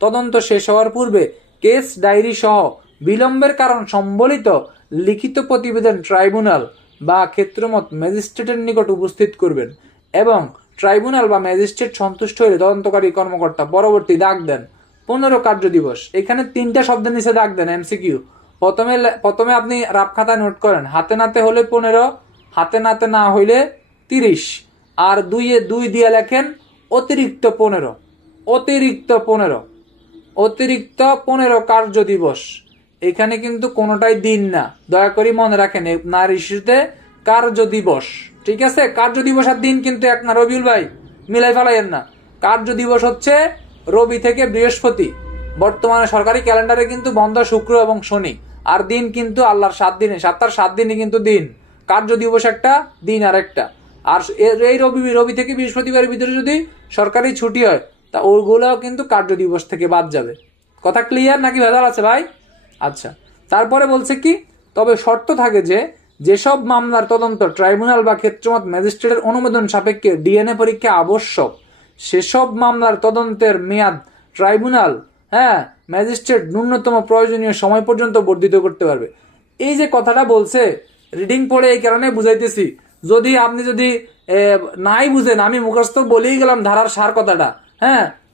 তদন্ত শেষ হওয়ার পূর্বে কেস ডায়েরি সহ বিলম্বের কারণ সম্বলিত লিখিত প্রতিবেদন ট্রাইব্যুনাল বা ক্ষেত্রমত ম্যাজিস্ট্রেটের নিকট উপস্থিত করবেন এবং ট্রাইব্যুনাল বা ম্যাজিস্ট্রেট সন্তুষ্ট হলে তদন্তকারী কর্মকর্তা পরবর্তী দাগ দেন 15 কার্য দিবস। এখানে 3টা শব্দের নিচে দাগ দেন এমসিকিউ। প্রথমে আপনি রাপ খাতায় নোট করেন, হাতে নাতে হলে 15, হাতে নাতে না হইলে 30, আর 2 দিয়ে লেখেন অতিরিক্ত 15, অতিরিক্ত 15 কার্য দিবস। এখানে কিন্তু কোনোটাই দিন না, দয়া করে মনে রাখেন। নারী শিশুতে কার্য দিবস, ঠিক আছে? কার্য দিবস আর দিন কিন্তু এক না, রবিউল ভাই মিলাই ফেলাইয়েন না। কার্য দিবস হচ্ছে রবি থেকে বৃহস্পতি, বর্তমানে সরকারি ক্যালেন্ডারে কিন্তু বন্ধ শুক্র এবং শনি, আর দিন কিন্তু আল্লাহর 7 দিনে, সপ্তাহের 7 দিনই কিন্তু দিন। কার্য দিবস একটা, দিন আর একটা। আর এই রবি থেকে বৃহস্পতিবারের ভিতরে যদি সরকারি ছুটি হয় তা ওগুলোও কিন্তু কার্য দিবস থেকে বাদ যাবে। কথা ক্লিয়ার নাকি ভেজাল আছে ভাই? আচ্ছা, তারপরে বলছে কি, তবে শর্ত থাকে যে যেসব মামলার তদন্ত ট্রাইব্যুনাল বা ক্ষেত্রমত ম্যাজিস্ট্রেটের অনুমোদন সাপেক্ষে ডিএনএ পরীক্ষা আবশ্যক, সেসব মামলার তদন্তের মেয়াদ ট্রাইব্যুনাল ম্যাজিস্ট্রেট ন্যূনতম প্রয়োজনীয় সময় পর্যন্ত বর্ধিত করতে পারবে। এই যে কথাটা বলছে, রিডিং পড়ে এই কারণে বুঝাইতেছি, যদি আপনি নাই বুঝেন, আমি মুখস্থ বলেই গেলাম ধারার সার কথাটা,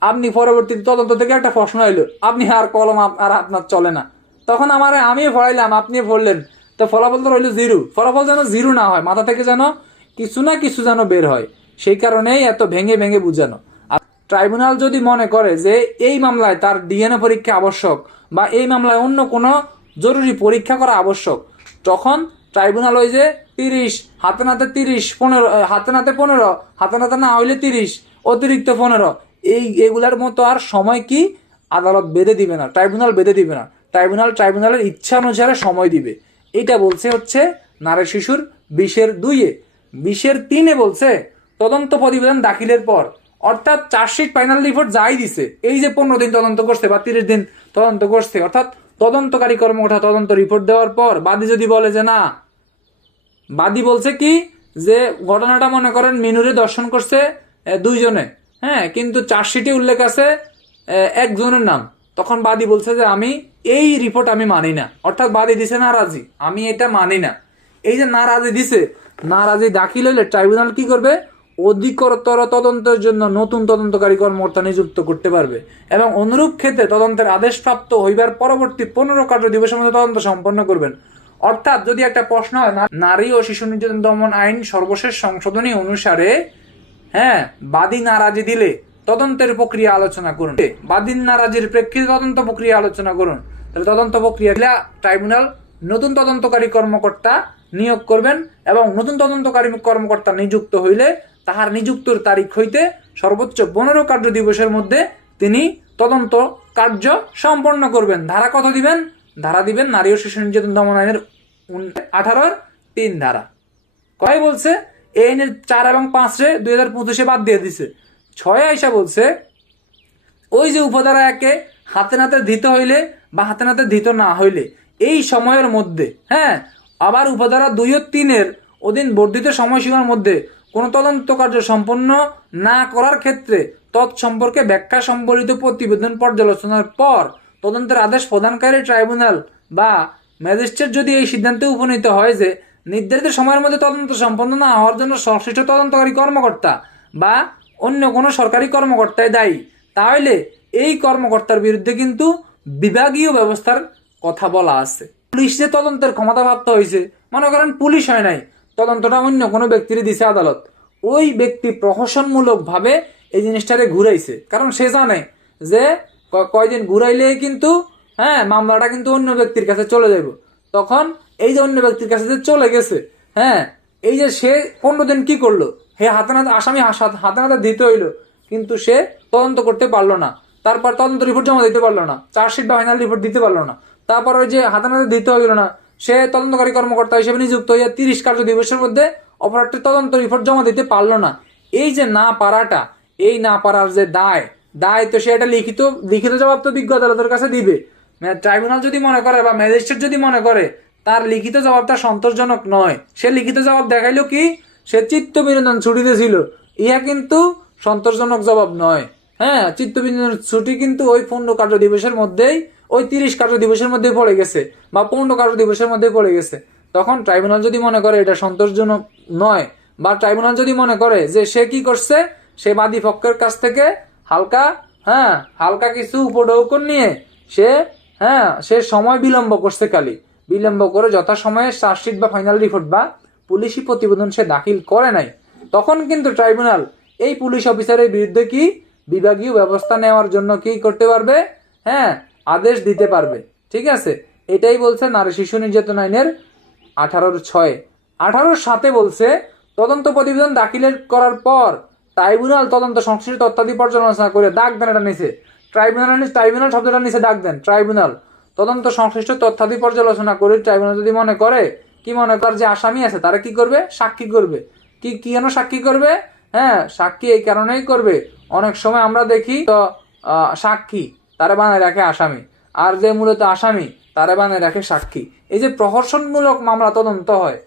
আপনি পরবর্তী তদন্ত থেকে একটা প্রশ্ন এলো, আপনি আর কলম আর আপনার চলে না, তখন আমি পড়াইলাম, আপনি পড়লেন, তো ফলাফল তো রইল 0। ফলাফল যেন 0 না হয়, মাথা থেকে যেন কিছু না কিছু যেন বের হয়, সেই কারণেই এত ভেঙে ভেঙে বুঝানো। আর ট্রাইব্যুনাল যদি মনে করে যে এই মামলায় তার ডিএনএ পরীক্ষা আবশ্যক বা এই মামলায় অন্য কোনো জরুরি পরীক্ষা করা আবশ্যক, তখন ট্রাইব্যুনাল ওই যে 30, হাতে নাতে 30, 15, হাতে নাতে 15, হাতে নাতে না হইলে 30, অতিরিক্ত 15, এগুলার মতো আর সময় কি আদালত বেঁধে দিবে না, ট্রাইব্যুনাল বেঁধে দিবে না। ট্রাইব্যুনালের ইচ্ছা অনুসারে সময় দিবে। এটা বলছে হচ্ছে নারী শিশুর 20(2)। 20(3) বলছে তদন্ত প্রতিবেদন দাখিলের পর, অর্থাৎ চার্জশিট ফাইনাল রিপোর্ট যাই দিছে, এই যে 15 দিন তদন্ত করছে বা 30 দিন তদন্ত করছে, অর্থাৎ তদন্তকারী কর্মকর্তা তদন্ত রিপোর্ট দেওয়ার পর বাদী যদি বলে যে না, বাদী বলছে কি যে ঘটনাটা মনে করেন মিনুরে দর্শন করছে 2 জনে, কিন্তু চার্জশিটে উল্লেখ আছে 1 জনের নাম, তখন বাদী বলছে যে আমি এই রিপোর্ট আমি মানি না, অর্থাৎ বাদী দিছে নারাজি, আমি এটা মানি না। এই যে নারাজি দিছে, নারাজি দাখিল হইলে ট্রাইব্যুনাল কি করবে, অধিকতর তদন্তের জন্য নতুন তদন্তকারী কর্মকর্তা নিযুক্ত করতে পারবে এবং অনুরূপ ক্ষেত্রে তদন্তের আদেশপ্রাপ্ত হইবার পরবর্তী 15 কার্য দিবসের মধ্যে তদন্ত সম্পন্ন করবেন। অর্থাৎ যদি একটা প্রশ্ন হয়, নারী ও শিশু নির্যাতন দমন আইন সর্বশেষ সংশোধনী অনুসারে বাদী নারাজি দিলে তদন্তের প্রক্রিয়া আলোচনা করুন, বাদীর নারাজির প্রেক্ষিতে তদন্ত প্রক্রিয়া আলোচনা করুন। তাহলে তদন্ত প্রক্রিয়া ট্রাইব্যুনাল নতুন তদন্তকারী কর্মকর্তা নিয়োগ করবেন এবং নতুন তদন্তকারী কর্মকর্তা নিযুক্ত হইলে তাহার নিযুক্তর তারিখ হইতে সর্বোচ্চ 15 কার্য দিবসের মধ্যে তিনি তদন্ত কার্য সম্পন্ন করবেন। ধারা কত দিবেন? ধারা দিবেন নারী ও শিশু নির্যাতন দমন আইনের 18(3) ধারা। কয় বলছে এই আইনের 4 এবং 5 2025 বাদ দিয়ে দিছে। 6 আইসা বলছে ওই যে উপধারা 1 হাতে নাতে দিতে হইলে বা হাতে নাতে দিতে না হইলে এই সময়ের মধ্যে, আবার উপধারা 2 ও 3 অধীন বর্ধিত সময়সীমার মধ্যে কোন তদন্ত কার্য সম্পন্ন না করার ক্ষেত্রে তৎসম্পর্কে ব্যাখ্যা সম্বলিত প্রতিবেদন পর্যালোচনার পর তদন্তের আদেশ প্রদানকারী ট্রাইব্যুনাল বা ম্যাজিস্ট্রেট যদি এই সিদ্ধান্তে উপনীত হয় যে নির্ধারিত সময়ের মধ্যে তদন্ত সম্পন্ন না হওয়ার জন্য সংশ্লিষ্ট তদন্তকারী কর্মকর্তা বা অন্য কোনো সরকারি কর্মকর্তায় দায়ী, তাহলে এই কর্মকর্তার বিরুদ্ধে কিন্তু বিভাগীয় ব্যবস্থার কথা বলা আছে। পুলিশ যে তদন্তের ক্ষমতা প্রাপ্ত হয়েছে, মনে করেন পুলিশ হয় নাই, তদন্তটা অন্য কোনো ব্যক্তির দিছে আদালত, ওই ব্যক্তি প্রহসনমূলক ভাবে এই জিনিসটারে ঘুরাইছে, কারণ সে জানে যে কয়দিন ঘুরাইলে কিন্তু মামলাটা কিন্তু অন্য ব্যক্তির কাছে চলে যাবে, তখন এই যে অন্য ব্যক্তির কাছে যে চলে গেছে, হ্যাঁ, এই যে সে 15 দিন কি করলো, হে হাতে নাতে আসামি হাতে নাতে দিতে হইলো, কিন্তু সে তদন্ত করতে পারলো না, তারপর তদন্ত রিপোর্ট জমা দিতে পারলো না, চার্জশিট বা ফাইনাল রিপোর্ট দিতে পারলো না, তারপর ওই যে হাতে নাতে দিতে হইলো না, সে তদন্তকারী কর্মকর্তা হিসেবে নিযুক্ত হয়ে 30 কার্য দিবসের মধ্যে অপরাধটির তদন্ত রিপোর্ট জমা দিতে পারলো না। এই যে না পারাটা, এই না পারার যে দায় তো সে এটা লিখিত জবাব তো বিজ্ঞ আদালতের কাছে দিবে। ট্রাইব্যুনাল যদি মনে করে বা ম্যাজিস্ট্রেট যদি মনে করে তার লিখিত জবাবটা সন্তোষজনক নয়, সে লিখিত জবাব দেখাইলো কি সে চিত্ত বিনোদন ছুটিতে ছিল, ইহা কিন্তু সন্তোষজনক জবাব নয়। হ্যাঁ, চিত্ত বিনোদন ছুটি কিন্তু ওই 15 কার্য দিবসের মধ্যেই, ওই 30 কার্য দিবসের মধ্যে পড়ে গেছে বা 15 কার্য দিবসের মধ্যে পড়ে গেছে। তখন ট্রাইব্যুনাল যদি মনে করে এটা সন্তোষজনক নয়, বা ট্রাইব্যুনাল যদি মনে করে যে সে কি করছে, সে বাদী পক্ষের কাছ থেকে হালকা কিছু উপঢৌকন নিয়ে সে সময় বিলম্ব করছে, বিলম্ব করে যথাসময়ে চার্জশিট বা ফাইনাল রিপোর্ট বা পুলিশি প্রতিবেদন সে দাখিল করে নাই, তখন কিন্তু ট্রাইব্যুনাল এই পুলিশ অফিসারের বিরুদ্ধে কি বিভাগীয় ব্যবস্থা নেওয়ার জন্য কি করতে পারবে, আদেশ দিতে পারবে। ঠিক আছে, এটাই বলছে নারী শিশু নির্যাতন আইনের 18(6)। 18(7) বলছে তদন্ত প্রতিবেদন দাখিল করার পর ট্রাইব্যুনাল তদন্ত সংশ্লিষ্ট তথ্যাদি পর্যালোচনা করে দাগ দেন, এটা নিচে ট্রাইব্যুনাল শব্দটা নিচে দাগ দেন, ট্রাইব্যুনাল তদন্ত সংশ্লিষ্ট তথ্যাদি পর্যালোচনা করে ট্রাইব্যুনাল যদি মনে করে যে আসামি আছে তারা কি করবে, সাক্ষী করবে। কি কেন সাক্ষী করবে? সাক্ষী এই কারণেই করবে, অনেক সময় আমরা দেখি তো সাক্ষী তারা বানায় রাখে আসামি, আর যে মূলত আসামি তারা বানায় রাখে সাক্ষী। এই যে প্রহসনমূলক মামলা তদন্ত হয়,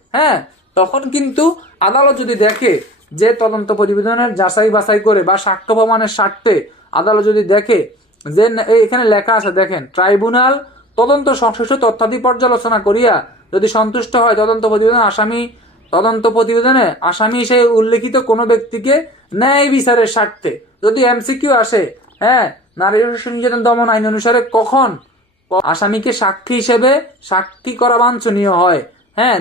তখন কিন্তু আদালত যদি দেখে যে তদন্ত প্রতিবেদনের যাচাই বাছাই করে বা সাক্ষ্য প্রমাণের স্বার্থে আদালত যদি দেখে যে এখানে লেখা আছে, দেখেন, ট্রাইব্যুনাল তদন্ত সংশ্লিষ্ট তথ্যাদি পর্যালোচনা করিয়া যদি সন্তুষ্ট হয় তদন্ত প্রতিবেদনে আসামি হিসেবে উল্লেখিত কোনো ব্যক্তিকে ন্যায় বিচারের স্বার্থে, যদি এমসিকিউ আসে, নারী শিশু নির্যাতন দমন আইন অনুসারে কখন আসামিকে সাক্ষী হিসেবে সাক্ষী করা বাঞ্ছনীয় হয়,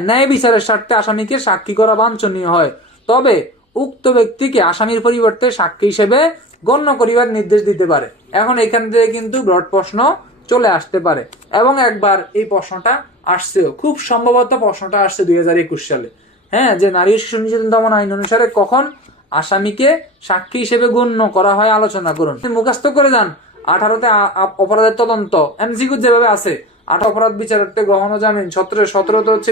ন্যায় বিচারের স্বার্থে আসামিকে সাক্ষী করা বাঞ্ছনীয় হয়, তবে উক্ত ব্যক্তিকে আসামির পরিবর্তে সাক্ষী হিসেবে গণ্য করিবার নির্দেশ দিতে পারে। এখন এখান থেকে কিন্তু ব্রড প্রশ্ন চলে আসতে পারে, এবং একবার এই প্রশ্নটা আসছেও, খুব সম্ভবত প্রশ্নটা আসছে 2021 সালে, যে নারী শিশু নির্যাতন দমন আইন অনুসারে কখন আসামিকে সাক্ষী হিসেবে গণ্য করা হয়, আলোচনা করুন। মুখস্থ করে যান। 18তে অপরাধের তদন্ত এমসিকিউ যেভাবে আছে, 8 অপরাধ বিচারার্থে গ্রহণ ও জামিন, 17তে হচ্ছে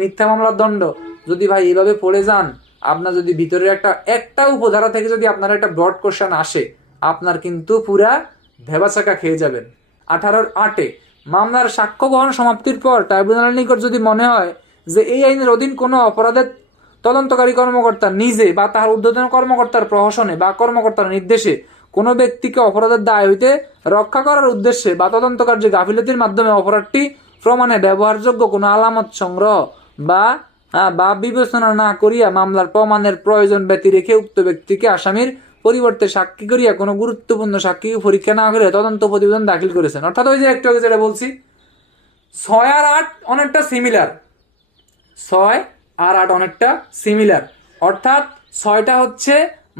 মিথ্যা মামলার দণ্ড। যদি ভাই এইভাবে পড়ে যান, আপনার যদি ভিতরে একটা উপধারা থেকে যদি আপনার একটা ব্রড কোশ্চেন আসে, আপনার কিন্তু পুরা ভেবাচাকা খেয়ে যাবেন। 18(8) মামলার সাক্ষ্য গ্রহণ সমাপ্তির পর ট্রাইব্যুনালের নিকট যদি মনে হয় যে এই আইনের অধীন কোনো অপরাধের তদন্তকারী কর্মকর্তা নিজে বা তাহার ঊর্ধ্বতন কর্মকর্তার প্রহসনে বা কর্মকর্তার নির্দেশে কোনো ব্যক্তিকে অপরাধের দায় হইতে রক্ষা করার উদ্দেশ্যে বা তদন্ত কার্যে গাফিলতির মাধ্যমে অপরাধটি প্রমাণে ব্যবহারযোগ্য কোনো আলামত সংগ্রহ বা বিবেচনা না করিয়া মামলার প্রমাণের প্রয়োজন ব্যতি রেখে উক্ত ব্যক্তিকে আসামির পরিবর্তে সাক্ষী করিয়া কোনো গুরুত্বপূর্ণ সাক্ষীকে পরীক্ষা না করে তদন্ত প্রতিবেদন দাখিল করেছেন। অর্থাৎ ওই যে একটু আগে যেটা বলছি, 6 আর 8 অনেকটা সিমিলার, 6 আর 8 অনেকটা সিমিলার। অর্থাৎ 6টা হচ্ছে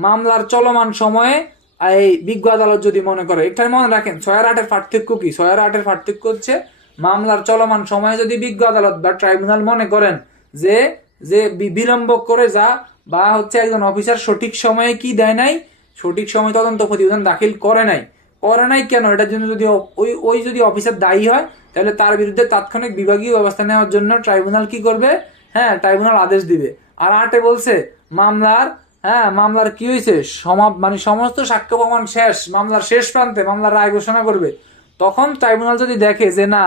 মামলার চলমান সময়ে এই বিজ্ঞ আদালত যদি মনে করে, এখানে মনে রাখেন 6 আর 8 এর পার্থক্য কি? 6 আর 8 এর পার্থক্য হচ্ছে মামলার চলমান সময়ে যদি বিজ্ঞ আদালত বা ট্রাইব্যুনাল মনে করেন যে বিলম্ব করে বা হচ্ছে একজন অফিসার সঠিক সময়ে কি দেয় নাই, সঠিক সময় তদন্ত প্রতিবেদন দাখিল করে নাই কেন, এটার জন্য যদি যদি অফিসার দায়ী হয়, তাহলে তার বিরুদ্ধে তাৎক্ষণিক বিভাগীয় ব্যবস্থা নেওয়ার জন্য ট্রাইব্যুনাল কি করবে? ট্রাইব্যুনাল আদেশ দিবে। আর 8-এ বলছে মামলার কি হয়েছে, সমস্ত সাক্ষ্য প্রমাণ শেষ, মামলার শেষ প্রান্তে মামলার রায় ঘোষণা করবে। তখন ট্রাইব্যুনাল যদি দেখে যে না,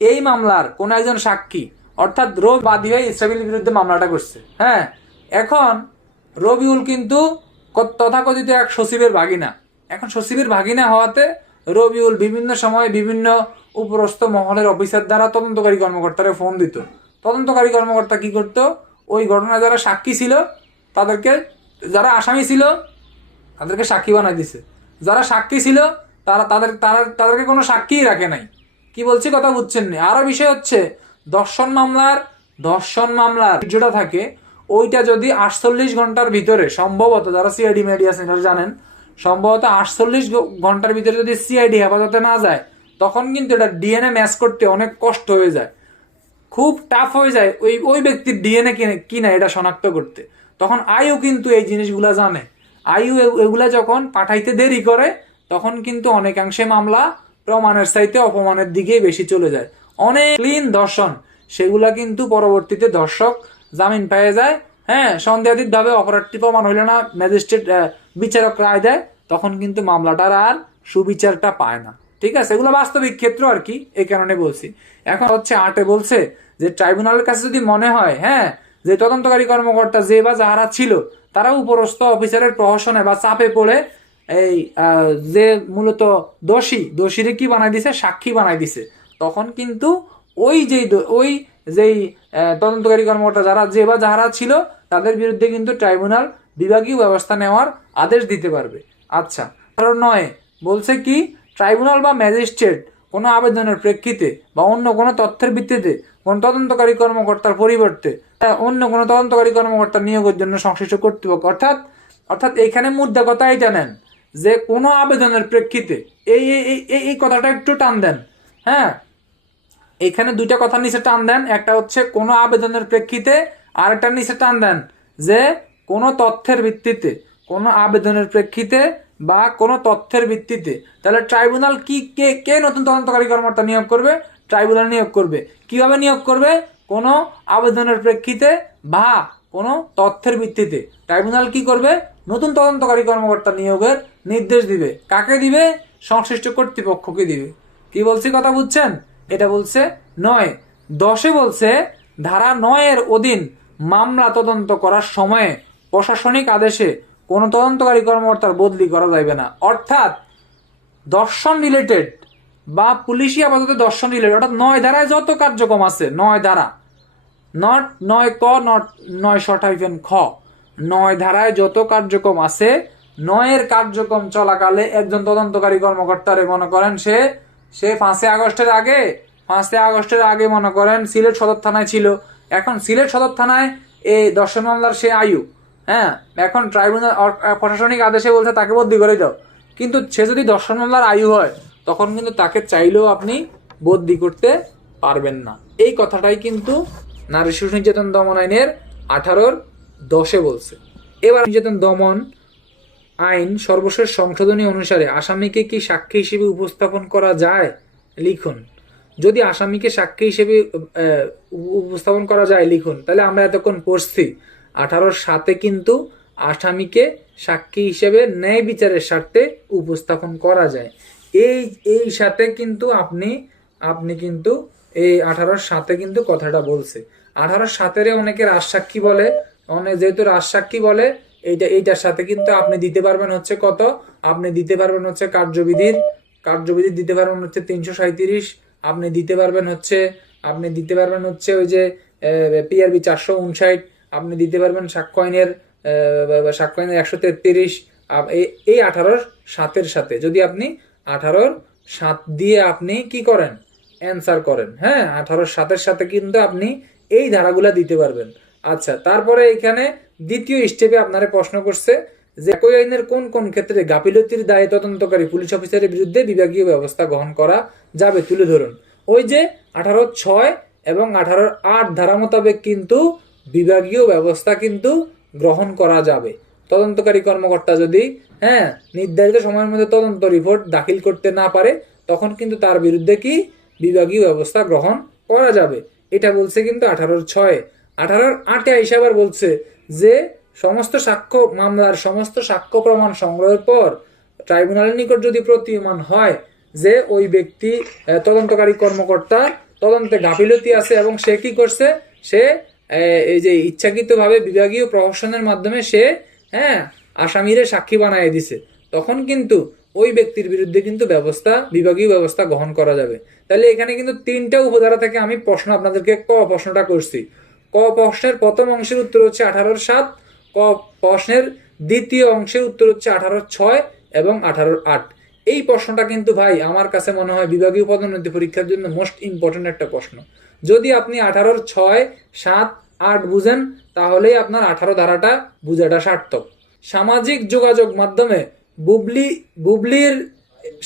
এই মামলার কোন একজন সাক্ষী, অর্থাৎ বাদী হয়ে ইসরাফিলের বিরুদ্ধে মামলাটা করছে, এখন রবিউল কিন্তু তথাকথিত এক সচিবের ভাগিনা। এখন সচিবের ভাগিনা হওয়াতে রবিউল বিভিন্ন সময় বিভিন্ন উপরস্থ মহলের অফিসার দ্বারা তদন্তকারী কর্মকর্তারা ফোন দিত। তদন্তকারী কর্মকর্তা কি করত, ওই ঘটনায় যারা সাক্ষী ছিল তাদেরকে, যারা আসামি ছিল তাদেরকে সাক্ষী বানাই দিছে, যারা সাক্ষী ছিল তাদেরকে কোনো সাক্ষীই রাখে নাই। কি বলছি কথা বুঝছেন না? আরো বিষয় হচ্ছে ধর্ষণ মামলার যেটা থাকে, ওইটা যদি 48 ঘন্টার ভিতরে, সম্ভবত যারা সিআইডি মেডি আছেন তারা জানেন, সম্ভবত 48 ঘন্টার ভিতরে যদি সিআইডি হেফাজতে না যায়, তখন কিন্তু এটা ডিএনএ ম্যাচ করতে অনেক কষ্ট হয়ে যায়। খুব টাফ হয়ে যায় ওই ওই ব্যক্তির ডিএনএ কিনা এটা শনাক্ত করতে। তখন আইও কিন্তু এই জিনিসগুলা জানে। আইও এগুলা যখন পাঠাইতে দেরি করে তখন কিন্তু অনেকাংশে মামলা প্রমাণের চাইতে অপমানের দিকেই বেশি চলে যায়। অনেক ক্লিন ধর্ষণ সেগুলা কিন্তু পরবর্তীতে ধর্ষক জামিন পেয়ে যায়। হ্যাঁ, সন্দেহাতীত ভাবে অপরাধটি প্রমাণ হইল না, ম্যাজিস্ট্রেট বিচারক রায় দেয়, তখন কিন্তু মামলাটার আর সুবিচারটা পায় না। ঠিক আছে, এগুলো বাস্তবিক ক্ষেত্র আর কি, এই কারণে বলছি। এখন হচ্ছে 8 বলছে যে ট্রাইব্যুনালের কাছে যদি মনে হয় হ্যাঁ যে তদন্তকারী কর্মকর্তা যে বা যাহারা ছিল তারা উপরস্থ অফিসারের প্রহসনে বা চাপে পড়ে এই যে মূলত দোষীরে কি বানাই দিছে, সাক্ষী বানাই দিছে, তখন কিন্তু ওই যেই তদন্তকারী কর্মকর্তা যারা যে বা যাহারা ছিল তাদের বিরুদ্ধে কিন্তু ট্রাইব্যুনাল বিভাগীয় ব্যবস্থা নেওয়ার আদেশ দিতে পারবে। আচ্ছা, কারণ 9 বলছে কি ট্রাইব্যুনাল বা ম্যাজিস্ট্রেট কোনো আবেদনের প্রেক্ষিতে বা অন্য কোনো তথ্যের ভিত্তিতে কোন তদন্তকারী কর্মকর্তার পরিবর্তে অন্য কোনো তদন্তকারী কর্মকর্তা নিয়োগের জন্য সংশ্লিষ্ট কর্তৃপক্ষ অর্থাৎ এখানে মুদ্রা কথা এটা নেন যে কোনো আবেদনের প্রেক্ষিতে এই কথাটা একটু টান দেন। হ্যাঁ, এখানে দুইটা কথা নিচে টান দেন, একটা হচ্ছে কোনো আবেদনের প্রেক্ষিতে, আর একটা নিচে টান দেন যে কোনো তথ্যের ভিত্তিতে, কোনো আবেদনের প্রেক্ষিতে বা কোনো তথ্যের ভিত্তিতে। তাহলে ট্রাইব্যুনাল কি কে নতুন তদন্তকারী কর্মকর্তা নিয়োগ করবে? ট্রাইব্যুনাল নিয়োগ করবে। কিভাবে নিয়োগ করবে? কোনো আবেদনের প্রেক্ষিতে বা কোনো তথ্যের ভিত্তিতে ট্রাইব্যুনাল কি করবে? নতুন তদন্তকারী কর্মকর্তা নিয়োগের নির্দেশ দিবে। কাকে দিবে? সংশ্লিষ্ট কর্তৃপক্ষকে দিবে। কি বলছি কথা বুঝছেন? এটা বলছে 9। 10 বলছে ধারা 9 অধীন মামলা তদন্ত করার সময়ে প্রশাসনিক আদেশে কোনো তদন্তকারী কর্মকর্তার বদলি করা যাবে না। অর্থাৎ দর্শন রিলেটেড বা পুলিশি আপাতত দর্শন রিলেটেড, অর্থাৎ 9 ধারায় যত কার্যক্রম আছে, 9 ধারা, নট 9 ক, নট 9 খ, 9 ধারায় যত কার্যক্রম আছে, 9 কার্যক্রম চলাকালে একজন তদন্তকারী কর্মকর্তারে মনে করেন সে 5 আগস্টের আগে মনে করেন সিলেট সদর থানায় ছিল। এখন সিলেট সদর থানায় এই দর্শন মামলার সে আয়ু, হ্যাঁ, এখন ট্রাইব্যুনাল প্রশাসনিক আদেশে বলছে তাকে বদলি করে দাও, কিন্তু সে যদি দর্শন মামলার আয়ু হয় তখন কিন্তু তাকে চাইলেও আপনি বদলি করতে পারবেন না। এই কথাটাই কিন্তু নারী শিশু নির্যাতন দমন আইনের 18-10 বলছে। এবার নির্যাতন দমন আইন সর্বশেষ সংশোধনী অনুসারে আসামিকে কি সাক্ষী হিসেবে উপস্থাপন করা যায়? লিখুন। যদি আসামিকে সাক্ষী হিসেবে উপস্থাপন করা যায় লিখুন। তাহলে আমরা এতক্ষণ পড়ছি 18-7 কিন্তু আসামিকে সাক্ষী হিসেবে ন্যায় বিচারের স্বার্থে উপস্থাপন করা যায়। এই সাথে কিন্তু আপনি কিন্তু এই 18-7 কিন্তু কথাটা বলছে। 18-7 অনেকে রাজসাক্ষী বলে, যেহেতু রাজসাক্ষী বলে এইটার সাথে কিন্তু আপনি দিতে পারবেন হচ্ছে কত, আপনি দিতে পারবেন হচ্ছে কার্যবিধি দিতে পারবেন হচ্ছে 337, আপনি দিতে পারবেন হচ্ছে ওই যে পিআরবি 459, আপনি দিতে পারবেন সাক্ষ্য আইনের 133। এই 18-7 সাথে যদি আপনি 18-7 দিয়ে আপনি কি করেন, অ্যান্সার করেন। হ্যাঁ, 18-7 সাথে কিন্তু আপনি এই ধারাগুলা দিতে পারবেন। আচ্ছা, তারপরে এখানে দ্বিতীয় স্টেপে আপনারা প্রশ্ন করছে যে একই আইনের কোন কোন ক্ষেত্রে গাফিলতির দায়ে তদন্তকারী পুলিশ অফিসারের বিরুদ্ধে বিভাগীয় ব্যবস্থা গ্রহণ করা যাবে তুলে ধরুন। ওই যে 18-6 এবং 18-8 ধারা মোতাবেক কিন্তু বিভাগীয় ব্যবস্থা কিন্তু গ্রহণ করা যাবে। তদন্তকারী কর্মকর্তা যদি নির্ধারিত সময়ের মধ্যে তদন্ত রিপোর্ট দাখিল করতে না পারে তখন কিন্তু তার বিরুদ্ধে কি বিভাগীয় ব্যবস্থা গ্রহণ করা যাবে। এটা বলছে কিন্তু 18-6। 18-8 হিসাবে বলছে যে সমস্ত সাক্ষ্য প্রমাণ সংগ্রহের পর ট্রাইব্যুনালের নিকট যদি প্রতীয়মান হয় যে ওই ব্যক্তি তদন্তকারী কর্মকর্তা তদন্তে গাফিলতি আছে এবং সে কি করছে, সে এই যে ইচ্ছাকৃতভাবে বিভাগীয় প্রহসনের মাধ্যমে সে আসামিরে সাক্ষী বানায় দিছে, তখন কিন্তু ওই ব্যক্তির বিরুদ্ধে কিন্তু বিভাগীয় ব্যবস্থা গ্রহণ করা যাবে। তাহলে এখানে কিন্তু 3টা উপধারা থেকে আমি প্রশ্ন আপনাদেরকে প্রশ্নটা করছি। ক প্রশ্নের প্রথম অংশের উত্তর হচ্ছে 18-7, ক প্রশ্নের দ্বিতীয় অংশের উত্তর হচ্ছে 18-6 এবং 18-8। এই প্রশ্নটা কিন্তু ভাই আমার কাছে মনে হয় বিভাগীয় পদোন্নতি পরীক্ষার জন্য মোস্ট ইম্পর্টেন্ট একটা প্রশ্ন। যদি আপনি 18-6, 7, 8 বুঝেন তাহলেই আপনার 18 ধারাটা বুঝাটা সার্থক। সামাজিক যোগাযোগ মাধ্যমে বুবলির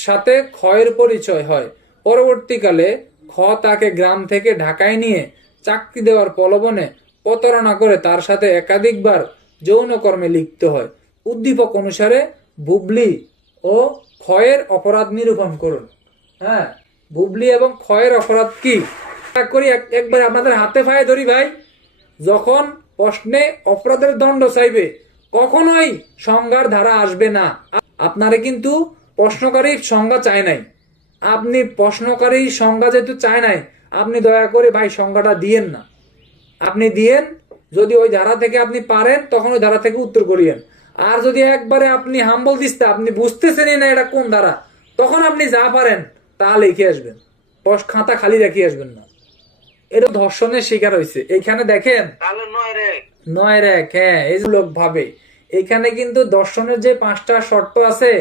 সাথে ক্ষয়ের পরিচয় হয়। পরবর্তীকালে খ তাকে গ্রাম থেকে ঢাকায় নিয়ে চাকরি দেওয়ার প্রলোভনে প্রতারণা করে তার সাথে একাধিকবার যৌন কর্মে লিপ্ত হয়। উদ্দীপক অনুসারে বুবলি ও ক্ষয়ের অপরাধ নিরূপণ করুন। হ্যাঁ, বুবলি এবং ক্ষয়ের অপরাধ কি করি একবার আপনাদের হাতে পায়ে ধরি ভাই। যখন প্রশ্নে অপরাধের দণ্ড চাইবে কখনোই সংজ্ঞার ধারা আসবে না। আপনারে কিন্তু প্রশ্নকারী সংজ্ঞা চায় নাই, আপনি প্রশ্নকারী সংজ্ঞা যেহেতু চায় নাই, আপনি দয়া করে ভাই সংজ্ঞাটা দিয়েন না। আপনি দিয়েন, যদি ওই ধারা থেকে আপনি পারেন তখন ওই ধারা থেকে উত্তর করিয়েন। আর যদি একবারে আপনি হাম্বল দিস্তে আপনি বুঝতেছেনই না এটা কোন ধারা, তখন আপনি যা পারেন তা লিখে আসবেন, খাতা খালি রেখে আসবেন না। এটা ধর্ষণের শিকার হয়েছে। এইখানে দেখেন তাহলে 9 রে 9 হ্যাঁ, এই লোক ভাবে এখানে কিন্তু দর্শনের যে 5টা শর্ত আছে,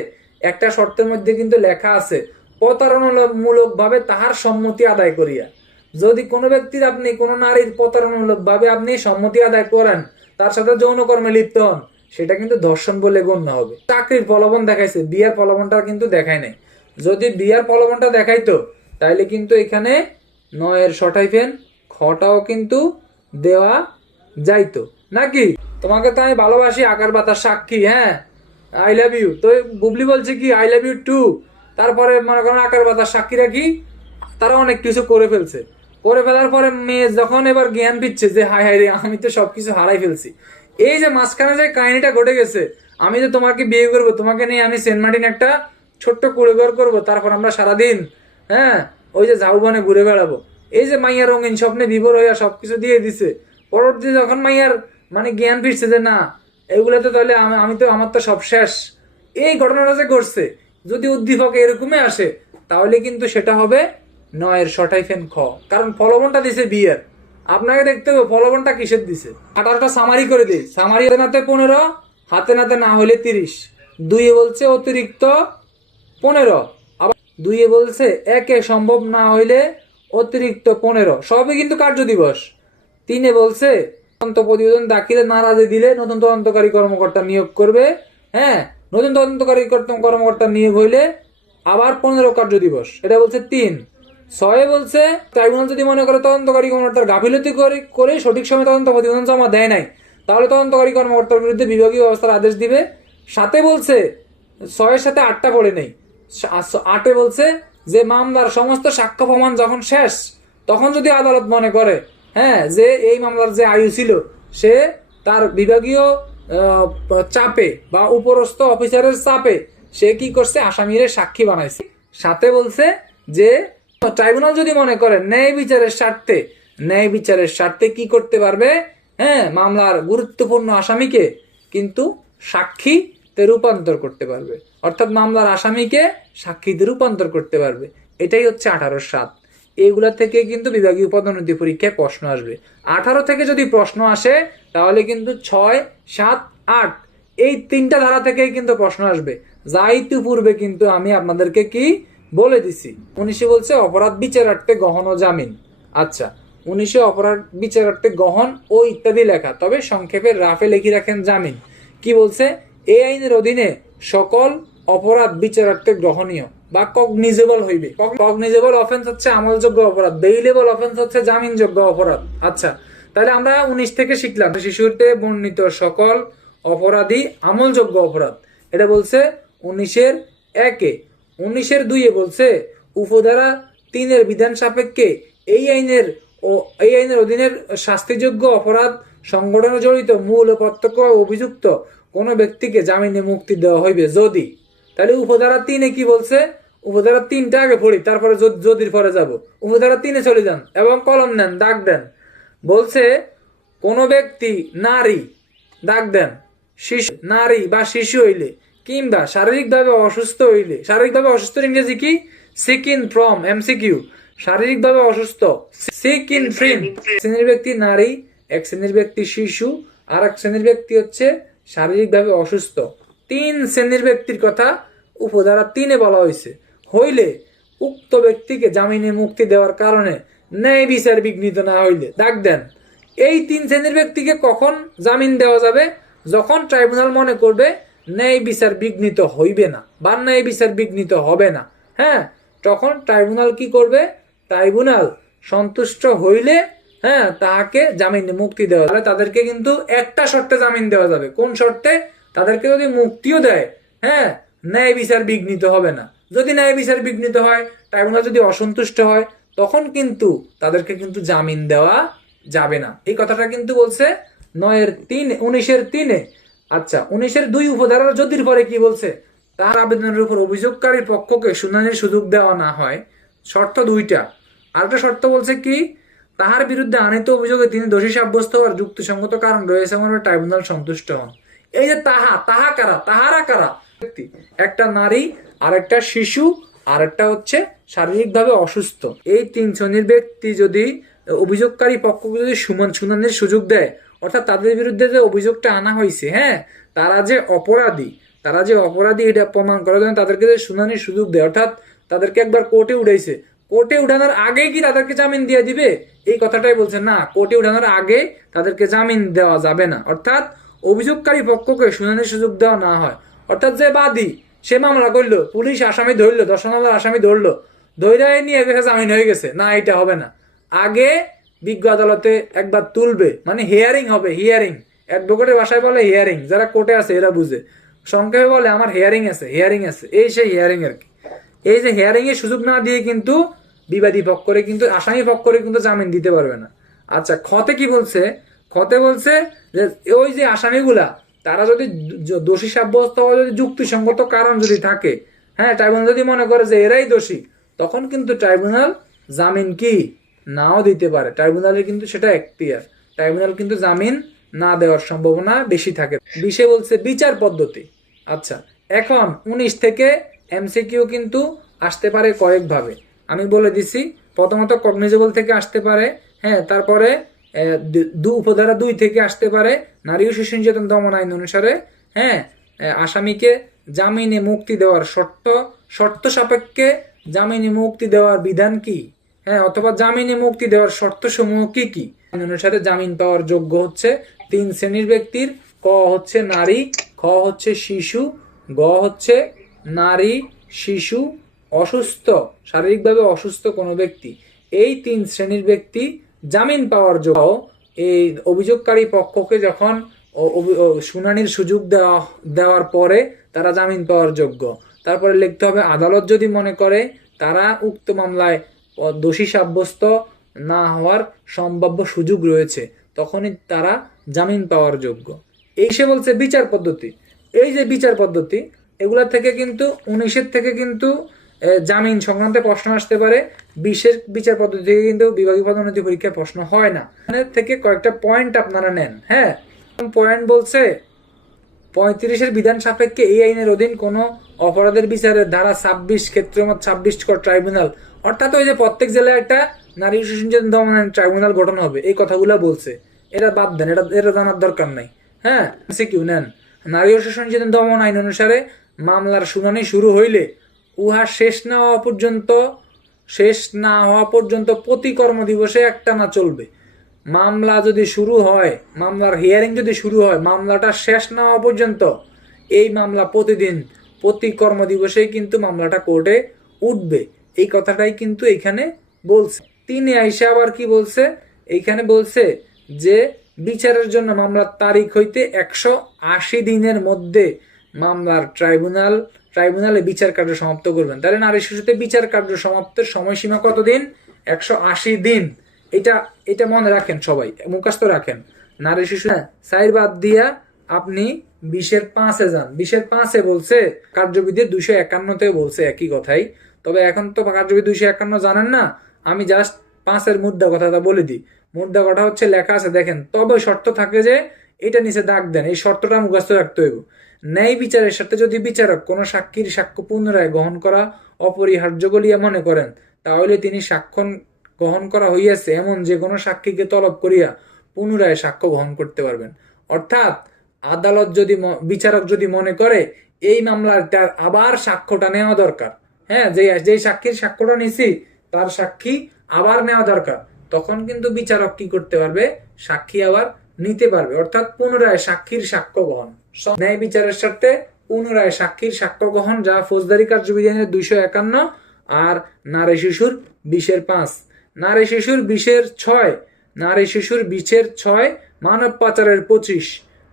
একটা শর্তের মধ্যে কিন্তু লেখা আছে প্রতারণামূলক ভাবে তাহার সম্মতি আদায় করিয়া। যদি কোনো ব্যক্তির আপনি কোনো নারীর প্রতারণামূলক ভাবে আপনি সম্মতি আদায় করেন, তার সাথে যৌন কর্মে লিপ্ত হন, সেটা কিন্তু ধর্ষণ বলে গণ্য হবে। চাকরির প্রলোভন দেখাইছে, বিয়ার প্রলোভনটা কিন্তু দেখায় নাই। যদি বিয়ার প্রলোভনটা দেখাইতো তাইলে কিন্তু এখানে 9 সটাইফেন খটাও কিন্তু দেওয়া যাইতো নাকি। তোমাকে তো আমি ভালোবাসি, আকার বাতার সাক্ষী, হ্যাঁ আই লাভ ইউ। তো বুবলি বলছে কি আই লাভ ইউ টু, তারপরে মনে করেন আকার বাতার সাক্ষীরা কি তারা অনেক কিছু করে ফেলছে। করে ফেলার পরে মেয়ে যখন এবার জ্ঞান ফিরছে যে হাই হাই রে আমি তো সবকিছু হারাই ফেলছি, এই যে মাঝখানে যে কাহিনীটা ঘটে গেছে, আমি যে তোমাকে বিয়ে করবো, তোমাকে নিয়ে আমি সেন্ট মার্টিন একটা ছোট্ট কুড়েঘর করবো, তারপর আমরা সারাদিন হ্যাঁ ওই যে ঝাউবনে ঘুরে বেড়াবো, এই যে মাইয়ার রঙিন স্বপ্নে বিভোর হইয়া সবকিছু দিয়ে দিছে। পরবর্তী যখন মাইয়ার মানে জ্ঞান ফিরছে যে না এগুলোতে তাহলে আমি তো আমার তো সব শেষ, এই ঘটনাটা যে ঘটছে, যদি উদ্দীপক এরকমই আসে তাহলে কিন্তু সেটা হবে 9 সটাইফেন খ, কারণ ফলবনটা দিছে বিয়ের। আপনাকে দেখতে হবে ফলবনটা কিসের দিছে। 18টা সামারি করে দিই, সামারি হাতে নাতে 15, হাতে নাতে না হলে 30, 2 বলছে অতিরিক্ত 15, আবার 2 বলছে একে সম্ভব না হইলে অতিরিক্ত 15, সবই কিন্তু কার্য দিবস। 3 বলছে তদন্ত প্রতিবেদন দাখিলে নারাজি দিলে নতুন তদন্তকারী কর্মকর্তা নিয়োগ করবে। হ্যাঁ, নতুন তদন্তকারী কর্মকর্তা নিয়োগ হইলে আবার 15 কার্য দিবস, এটা বলছে 3। 6 বলছে ট্রাইব্যুনাল যদি মনে করে তদন্তকারী কর্মকর্তার গাফিলতি করে সঠিক সময় তদন্ত প্রতিবেদন জমা দেয় নাই, তাহলে তদন্তকারী কর্মকর্তার বিরুদ্ধে বিভাগীয় ব্যবস্থার আদেশ দিবে। 7 বলছে 6-এর সাথে 8টা পড়ে নেই। 8 বলছে যে মামলার সমস্ত সাক্ষ্য প্রমাণ যখন শেষ, তখন যদি আদালত মনে করে হ্যাঁ যে এই মামলার যে আয়ু ছিল সে তার বিভাগীয় চাপে বা উপরস্থ অফিসারের চাপে সে কি করছে আসামিরে সাক্ষী বানাইছে। 7 বলছে যে ট্রাইব্যুনাল যদি মনে করে ন্যায় বিচারের স্বার্থে কি করতে পারবে, হ্যাঁ মামলার গুরুত্বপূর্ণ আসামিকে কিন্তু সাক্ষীতে রূপান্তর করতে পারবে, অর্থাৎ মামলার আসামিকে সাক্ষীতে রূপান্তর করতে পারবে। এটাই হচ্ছে 18-7। এইগুলা থেকে কিন্তু বিভাগীয় পদোন্নতি পরীক্ষায় প্রশ্ন আসবে। 18 থেকে যদি প্রশ্ন আসে তাহলে কিন্তু 6, 7, 8 এই 3টা ধারা থেকেই কিন্তু প্রশ্ন আসবে। যা ইতিপূর্বে কিন্তু আমি আপনাদেরকে কি বলে দিছি। 19 বলছে অপরাধ বিচারার্থে গ্রহণ ও জামিন। আচ্ছা, 19 অপরাধ বিচারার্থে গ্রহণ ও ইত্যাদি লেখা, তবে সংক্ষেপে রাফে লিখে রাখেন জামিন। কি বলছে, এই আইনের অধীনে সকল অপরাধ বিচারার্থে গ্রহণীয় বা কগনিজেবল হইবে। কগনিজেবল অফেন্স হচ্ছে আমলযোগ্য অপরাধ, বেইলেবল অফেন্স হচ্ছে জামিনযোগ্য অপরাধ। আচ্ছা, তাহলে আমরা 19 থেকে শিখলাম শিশুতে বর্ণিত সকল অপরাধী আমলযোগ্য অপরাধ। এটা বলছে 19-এর 1-এ। 19-এর 2-এ বলছে উপধারা 3-এর বিধান সাপেক্ষে এই আইনের অধীনের শাস্তিযোগ্য অপরাধ সংগঠনে জড়িত মূল ও প্রত্যক্ষ অভিযুক্ত কোনো ব্যক্তিকে জামিনে মুক্তি দেওয়া হইবে যদি। তাহলে উপধারা 3-এ কি বলছে, উপধারা 3টা আগে পড়ি, তারপরে যদির পরে যাব। উপধারা 3-এ চলে যান এবং কলম নেন, দাগ দেন। বলছে কোনো ব্যক্তি নারী, দাগ দেন, শিশু, নারী বা শিশু হইলে কিংবা শারীরিকভাবে অসুস্থ হইলে, শারীরিকভাবে অসুস্থ ইংরেজি কি, সিক ইন ফ্রম, এমসিকিউ, শারীরিকভাবে অসুস্থ সিক ইন ফ্রিম। শ্রেণীর ব্যক্তি নারী, এক শ্রেণীর ব্যক্তি শিশু, আর এক শ্রেণীর ব্যক্তি হচ্ছে শারীরিকভাবে অসুস্থ। 3 শ্রেণীর ব্যক্তির কথা উপধারা 3-এ বলা হয়েছে। হইলে উক্ত ব্যক্তিকে জামিনে মুক্তি দেওয়ার কারণে ন্যায় বিচার বিঘ্নিত না হইলে, দাগ দেন। এই 3 শ্রেণীর ব্যক্তিকে কখন জামিন দেওয়া যাবে, যখন ট্রাইব্যুনাল মনে করবে ন্যায় বিচার বিঘ্নিত হইবে না বা ন্যায় বিচার বিঘ্নিত হবে না। হ্যাঁ, তখন ট্রাইব্যুনাল কি করবে, ট্রাইব্যুনাল সন্তুষ্ট হইলে হ্যাঁ তাহাকে জামিনে মুক্তি দেওয়া, তাহলে তাদেরকে কিন্তু একটা শর্তে জামিন দেওয়া যাবে। কোন শর্তে? তাদেরকে যদি মুক্তিও দেয়, হ্যাঁ, ন্যায় বিচার বিঘ্নিত হবে না। যদি ন্যায় বিচার বিঘ্নিত হয়, ট্রাইব্যুনাল যদি অসন্তুষ্ট হয়, তখন কিন্তু তাদেরকে কিন্তু জামিন দেওয়া যাবে না। এই কথাটা কিন্তু বলছে 19-3 আচ্ছা 19-2 উপধারার যদির পরে কি বলছে? তার আবেদনের উপর অভিযোগকারী পক্ষকে শুনানির সুযোগ দেওয়া না হয়, শর্ত 2টা। আরেকটা শর্ত বলছে কি? তাহার বিরুদ্ধে আনিত অভিযোগে তিনি দোষী সাব্যস্ত হওয়ার যুক্তিসঙ্গত কারণ রয়েছে মর্মে ট্রাইব্যুনাল সন্তুষ্ট হন। এই যে তাহা কারা? তাহারা কারা? ব্যক্তি, একটা নারী, আর একটা শিশু, আর একটা হচ্ছে শারীরিকভাবে অসুস্থ। এই 3 শ্রেণীর ব্যক্তি যদি অভিযোগকারী পক্ষকে যদি শুনানির সুযোগ দেয়, অর্থাৎ তাদের বিরুদ্ধে যে অভিযোগটা আনা হয়েছে, হ্যাঁ, তারা যে অপরাধী এটা প্রমাণ করার জন্য তাদেরকে যে শুনানির সুযোগ দেয়, অর্থাৎ তাদেরকে একবার কোর্টে উঠাইছে, কোর্টে উঠানোর আগে কি তাদেরকে জামিন দিয়ে দিবে? এই কথাটাই বলছে না, কোর্টে উঠানোর আগে তাদেরকে জামিন দেওয়া যাবে না। অর্থাৎ অভিযোগকারী পক্ষকে শুনানির সুযোগ দেওয়া না হয়, অর্থাৎ যে বাদী সে মামলা করলো, পুলিশ আসামি ধরলো, 10 নম্বর আসামি ধরলো, ধৈর্য নিয়ে গেছে, জামিন হয়ে গেছে, না এটা হবে না। আগে বিজ্ঞ আদালতে একবার তুলবে, মানে হিয়ারিং হবে। হিয়ারিং, অ্যাডভোকেটের ভাষায় বলে হিয়ারিং, যারা কোর্টে আছে এরা বুঝে, সংক্ষেপে বলে আমার হিয়ারিং আছে। এই সেই হিয়ারিং আর কি। এই যে হিয়ারিং এর সুযোগ না দিয়ে কিন্তু বিবাদী পক্ষরে কিন্তু আসামি পক্ষরে কিন্তু জামিন দিতে পারবে না। আচ্ছা খতে কি বলছে? খতে বলছে যে ওই যে আসামিগুলা তারা যদি দোষী সাব্যস্ত হওয়া, যদি যুক্তিসঙ্গত কারণ যদি থাকে, হ্যাঁ, ট্রাইব্যুনাল যদি মনে করে যে এরাই দোষী, তখন কিন্তু ট্রাইব্যুনাল জামিন কি নাও দিতে পারে। ট্রাইব্যুনালের কিন্তু সেটা এখতিয়ার। ট্রাইব্যুনাল কিন্তু জামিন না দেওয়ার সম্ভাবনা বেশি থাকে। বিষয় বলছে বিচার পদ্ধতি। আচ্ছা এখন 19 থেকে এমসিকিউ কিন্তু আসতে পারে কয়েকভাবে, আমি বলে দিছি। প্রথমত কগনিজেবল থেকে আসতে পারে, হ্যাঁ, তারপরে উপধারা 2 থেকে আসতে পারে, নারী ও শিশু নির্যাতন দমন আইন অনুসারে, হ্যাঁ, আসামিকে জামিনে মুক্তি দেওয়ার শর্ত সাপেক্ষে জামিনে মুক্তি দেওয়ার বিধান কি, হ্যাঁ, অথবা জামিনে মুক্তি দেওয়ার শর্ত সমূহ কি কি। আইন অনুসারে জামিন পাওয়ার যোগ্য হচ্ছে 3 শ্রেণীর ব্যক্তির: ক হচ্ছে নারী, খ হচ্ছে শিশু, গ হচ্ছে নারী, শিশু, অসুস্থ, শারীরিকভাবে অসুস্থ কোনো ব্যক্তি। এই 3 শ্রেণীর ব্যক্তি জামিন পাওয়ার যোগ্য। এই অভিযোগকারী পক্ষকে যখন শুনানির সুযোগ দেওয়ার পরে তারা জামিন পাওয়ার যোগ্য। তারপরে লিখতে হবে আদালত যদি মনে করে তারা উক্ত মামলায় দোষী সাব্যস্ত না হওয়ার সম্ভাব্য সুযোগ রয়েছে, তখনই তারা জামিন পাওয়ার যোগ্য। এই সে বলছে বিচার পদ্ধতি। এই যে বিচার পদ্ধতি, এগুলা থেকে কিন্তু 19 থেকে কিন্তু জামিন সংক্রান্ত প্রশ্ন আসতে পারে। 20 বিচার পদ্ধতি থেকে কিন্তু বিভাগীয় পদোন্নতি পরীক্ষায় প্রশ্ন হয় না। এখানে থেকে কয়েকটা পয়েন্ট আপনারা নেন। হ্যাঁ, পয়েন্ট বলছে 35 বিধান সাপেক্ষে এই আইনের অধীন কোন অপরাধের বিচারের ধারা 26 ক্ষেত্রে 26 ট্রাইব্যুনাল, অর্থাৎ ওই যে প্রত্যেক জেলায় একটা নারী শিশু নির্যাতন দমন ট্রাইব্যুনাল গঠন হবে, এই কথাগুলো বলছে। এটা বাদ দেন, এটা জানার দরকার নাই। হ্যাঁ, সিকিউ নেন। নারী ও শিশু নির্যাতন দমন আইন অনুসারে মামলার শুনানি শুরু হইলে উহা শেষ না হওয়া পর্যন্ত প্রতি কর্মদিবসে একটানা চলবে। মামলা যদি শুরু হয়, মামলার হিয়ারিং যদি শুরু হয়, মামলাটা শেষ না হওয়া পর্যন্ত এই মামলা প্রতিদিন প্রতি কর্মদিবসেই কিন্তু মামলাটা কোর্টে উঠবে। এই কথাটাই কিন্তু এখানে বলছে। তিনি আইসা আবার কি বলছে? এইখানে বলছে যে বিচারের জন্য মামলার তারিখ হইতে 180 দিনের মধ্যে মামলার ট্রাইব্যুনালে বিচার কার্য সমাপ্ত করবেন। তাহলে নারী শিশুতে বিচার কার্য সমাপ্তের সময়সীমা কতদিন? 180 দিন। এটা মনে রাখেন, সবাই মুখস্থ রাখেন। নারী শিশু সাইর বাদ দিয়া আপনি 20-5 যান। 20-5 বলছে, কার্যবিধি 251 বলছে একই কথাই। তবে এখন তো কার্যবিধি 251 জানেন না, আমি জাস্ট 5 মুদ্রা কথাটা বলে দিই। মুদ্রা কথা হচ্ছে লেখা আছে দেখেন, তবে শর্ত থাকে যে এটা নিচে দাগ দেন, এই শর্তটা মুখস্থ রাখতে হইব। ন্যায় বিচারের সাথে যদি বিচারক কোন সাক্ষীর সাক্ষ্য পুনরায় গ্রহণ করা অপরিহার্য বলিয়া মনে করেন, তাহলে তিনি সাক্ষ্য গ্রহণ করা হইয়াছে এমন যে কোনো সাক্ষীকে তলব করিয়া পুনরায় সাক্ষ্য গ্রহণ করতে পারবেন। অর্থাৎ আদালত যদি, বিচারক যদি মনে করে এই মামলার তার আবার সাক্ষ্যটা নেওয়া দরকার, হ্যাঁ, যেই সাক্ষীর সাক্ষ্যটা নিছি তার সাক্ষী আবার নেওয়া দরকার, তখন কিন্তু বিচারক কি করতে পারবে? সাক্ষী আবার নিতে পারবে। অর্থাৎ পুনরায় সাক্ষীর সাক্ষ্য গ্রহণ, ন্যায় বিচারের সাথে পুনরায় সাক্ষীর সাক্ষ্য গ্রহণ, যা ফৌজদারি কার্যবিধানের 251 আর নারী শিশুর 20-5। নারী শিশুর 20-6 নারী শিশুর 20-6, মানব পাচারের 25।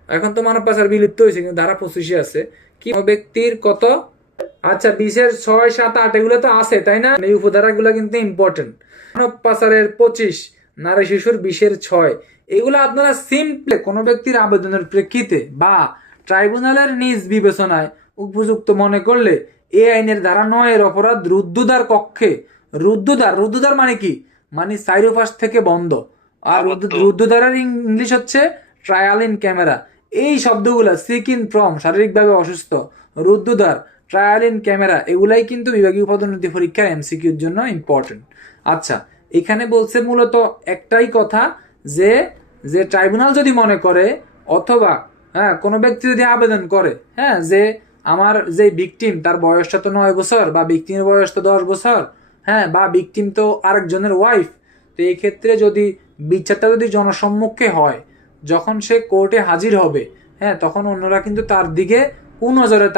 এখন তো মানব পাচার বিলুপ্ত হয়েছে, কিন্তু ধারা 25 আছে। কি ব্যক্তির কত? আচ্ছা, 20-6, 7, 8 এগুলো তো আছে, তাই না? এই উপধারাগুলো কিন্তু ইম্পর্টেন্ট। মানব পাচারের 25, নারী শিশুর 20-6, এগুলো আপনারা সিম্পলি কোনো ব্যক্তির আবেদনের প্রেক্ষিতে বা ট্রাইব্যুনালের নিজ বিবেচনায় উপযুক্ত মনে করলে এই আইনের ধারা 9 অপরাধ রুদ্ধদ্বার কক্ষে, রুদ্ধদ্বার মানে কি? মানে সাইরোপাস থেকে বন্ধ। আর রুদ্ধদ্বারের ইংলিশ হচ্ছে ট্রায়াল ইন ক্যামেরা। এই শব্দগুলা সিক ইন ফ্রম, শারীরিকভাবে অসুস্থ, রুদ্ধদ্বার, ট্রায়াল ইন ক্যামেরা, এগুলাই কিন্তু বিভাগীয় পদোন্নতি পরীক্ষার এমসিকিউর জন্য ইম্পর্টেন্ট। আচ্ছা, এখানে বলছে মূলত একটাই কথা, যে যে ট্রাইব্যুনাল যদি মনে করে অথবা কোনো ব্যক্তি যদি আবেদন করে যে আমার যে ভিকটিম তার বয়সটা তো 9 বছর বা ভিকটিমের বয়স তো 10 বছর, বা ভিকটিম তো আরেকজনের ওয়াইফ, তো এই ক্ষেত্রে যদি বিচারটা যদি জনসম্মুখে হয়, যখন সে কোর্টে হাজির হবে, তখন অন্যরা কিন্তু তার দিকে কুনজরে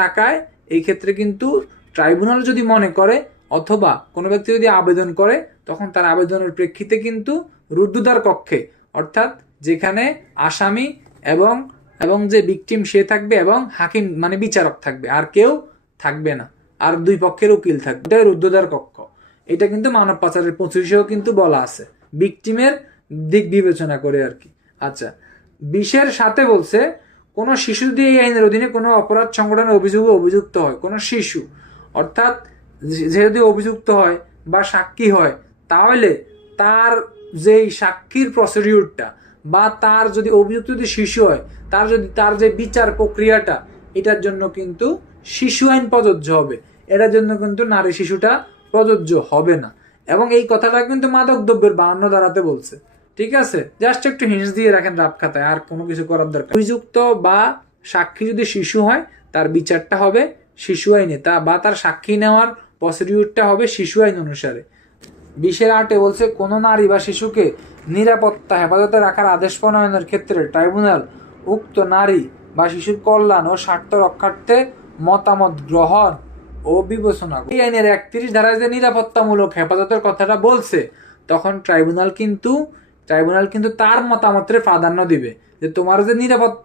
তাকায়। এই ক্ষেত্রে কিন্তু ট্রাইব্যুনাল যদি মনে করে অথবা কোনো ব্যক্তি যদি আবেদন করে, তখন তার আবেদনের প্রেক্ষিতে কিন্তু রুদ্ধদ্বার কক্ষে, অর্থাৎ যেখানে আসামি এবং যে ভিকটিম সে থাকবে এবং হাকিম মানে বিচারক থাকবে, আর কেউ থাকবে না, আর দুই পক্ষের উকিল থাকবে, এটাই রুদ্ধদ্বার কক্ষ। এটা কিন্তু মানব পাচারের 25-এও কিন্তু বলা আছে, ভিকটিমের দিক বিবেচনা করে আর কি। আচ্ছা, 20-7 বলছে কোনো শিশু যদি এই আইনের অধীনে কোনো অপরাধ সংগঠনের অভিযোগে অভিযুক্ত হয়, কোনো শিশু, অর্থাৎ যে যদি অভিযুক্ত হয় বা সাক্ষী হয়, তাহলে তার যেই সাক্ষীর প্রসিডিউরটা বা তার যদি অভিযুক্ত যদি শিশু হয়, তার যে বিচার প্রক্রিয়াটা, এটার জন্য কিন্তু শিশু আইন প্রযোজ্য হবে, এটার জন্য কিন্তু নারী শিশুটা প্রযোজ্য হবে না। এবং এই কথাটা কিন্তু মাদক দ্রব্যের 52 ধারাতে বলছে। ঠিক আছে, জাস্ট একটু হিন্স দিয়ে রাখেন রাপ খাতায়, আর কোনো কিছু করার দরকার। অভিযুক্ত বা সাক্ষী যদি শিশু হয়, তার বিচারটা হবে শিশু আইনে, বা তার সাক্ষী নেওয়ার প্রসিডিউরটা হবে শিশু আইন অনুসারে। 20-8 বলছে কোন নারী বা শিশুকে নিরাপত্তা হেফাজতে রাখার আদেশ প্রণয়নের ক্ষেত্রে ট্রাইব্যুনাল উক্ত নারী বা শিশুর কল্যাণ ও স্বার্থ রক্ষার্থে মতামত গ্রহণ ও বিবেচনা। এই আইনের 31 ধারায় যে নিরাপত্তামূলক হেফাজতের কথাটা বলছে, তখন ট্রাইব্যুনাল কিন্তু তার মতামতের প্রাধান্য দিবে, যে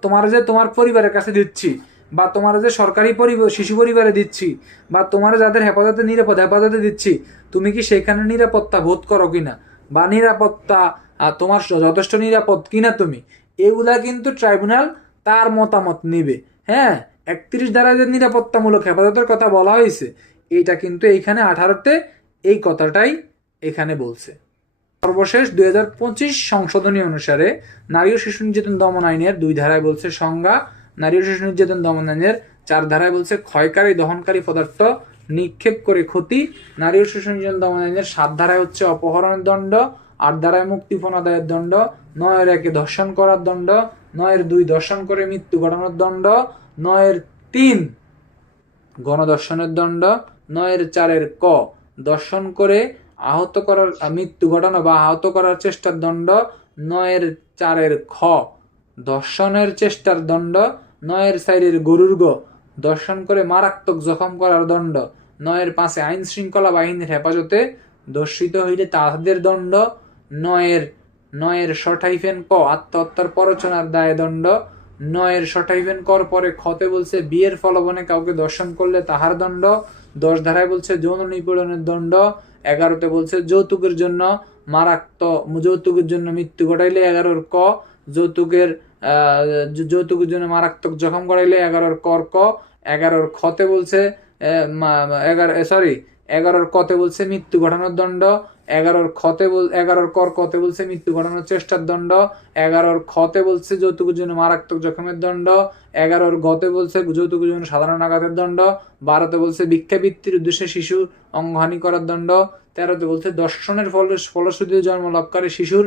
তোমার যে তোমার পরিবারের কাছে দিচ্ছি, বা তোমার যে সরকারি শিশু পরিবারে দিচ্ছি, বা তোমার যাদের হেফাজতে দিচ্ছি, তুমি কি সেখানে নিরাপত্তা বোধ করো কিনা, বা নিরাপত্তা তোমার যথেষ্ট নিরাপদ কিনা তুমি, এগুলা কিন্তু ট্রাইব্যুনাল তার মতামত নিবে। 31 ধারায় যে নিরাপত্তামূলক হেফাজতের কথা বলা হয়েছে, এইটা কিন্তু এইখানে 18-তে এই কথাটাই এখানে বলছে। সর্বশেষ 2025 সংশোধনী অনুসারে নারী ও শিশু নির্যাতন দমন আইনের 2 ধারায় বলছে সংজ্ঞা, নারী ও শিশু নির্যাতন দমন আইনের 4 ধারায় বলছে ক্ষয়কারী দহনকারী পদার্থ নিক্ষেপ করে ক্ষতি, নারী ও শিশু নির্যাতন দমন আইনের 7 ধারায় হচ্ছে অপহরণের দণ্ড, 8 ধারায় মুক্তিপণ আদায়ের দণ্ড, 9-1 ধর্ষণ করার দণ্ড, 9-2 ধর্ষণ করে মৃত্যু ঘটানোর দণ্ড, 9-3 গণধর্ষণের দণ্ড, 9-4 ক দর্শন করে আহত করার মৃত্যু ঘটানো বা আহত করার চেষ্টার দণ্ড, 9-4 খ দর্শনের চেষ্টার দণ্ড, 9-4 গরুর গ দর্শন করে মারাত্মক জখম করার দণ্ড, 9-5 আইন শৃঙ্খলা বাহিনীর হেফাজতে দর্শিত হইলে তাদের দণ্ড, 9-6 ক আত্মহত্যার প্ররোচনার দায়ে দণ্ড, 9-6 কর পরে খতে বলছে বিয়ের প্রলোভনে কাউকে দর্শন করলে তাহার দণ্ড, 10 ধারায় বলছে যৌন নিপীড়নের দণ্ড, 11-তে বলছে যৌতুকের জন্য মৃত্যু ঘটাইলে 11 ক, যৌতুকের জন্য মারাত্মক জখম করাইলে 11 কর ক, 11 খতে বলছে 11 কতে বলছে মৃত্যু ঘটানোর দণ্ড, 11 কর কতে বলছে মৃত্যু ঘটানোর চেষ্টার দণ্ড, 11 খতে বলছে যৌতুকের জন্য মারাত্মক জখমের দণ্ড, 11 গতে বলছে যৌতুকের জন্য সাধারণ আঘাতের দণ্ড, 12-তে বলছে ভিক্ষাবৃত্তির উদ্দেশ্যে শিশু অঙ্গহানি করার দণ্ড, 13-তে বলছে দর্শনের ফলশ্রুতিতে জন্মলাভকারী শিশুর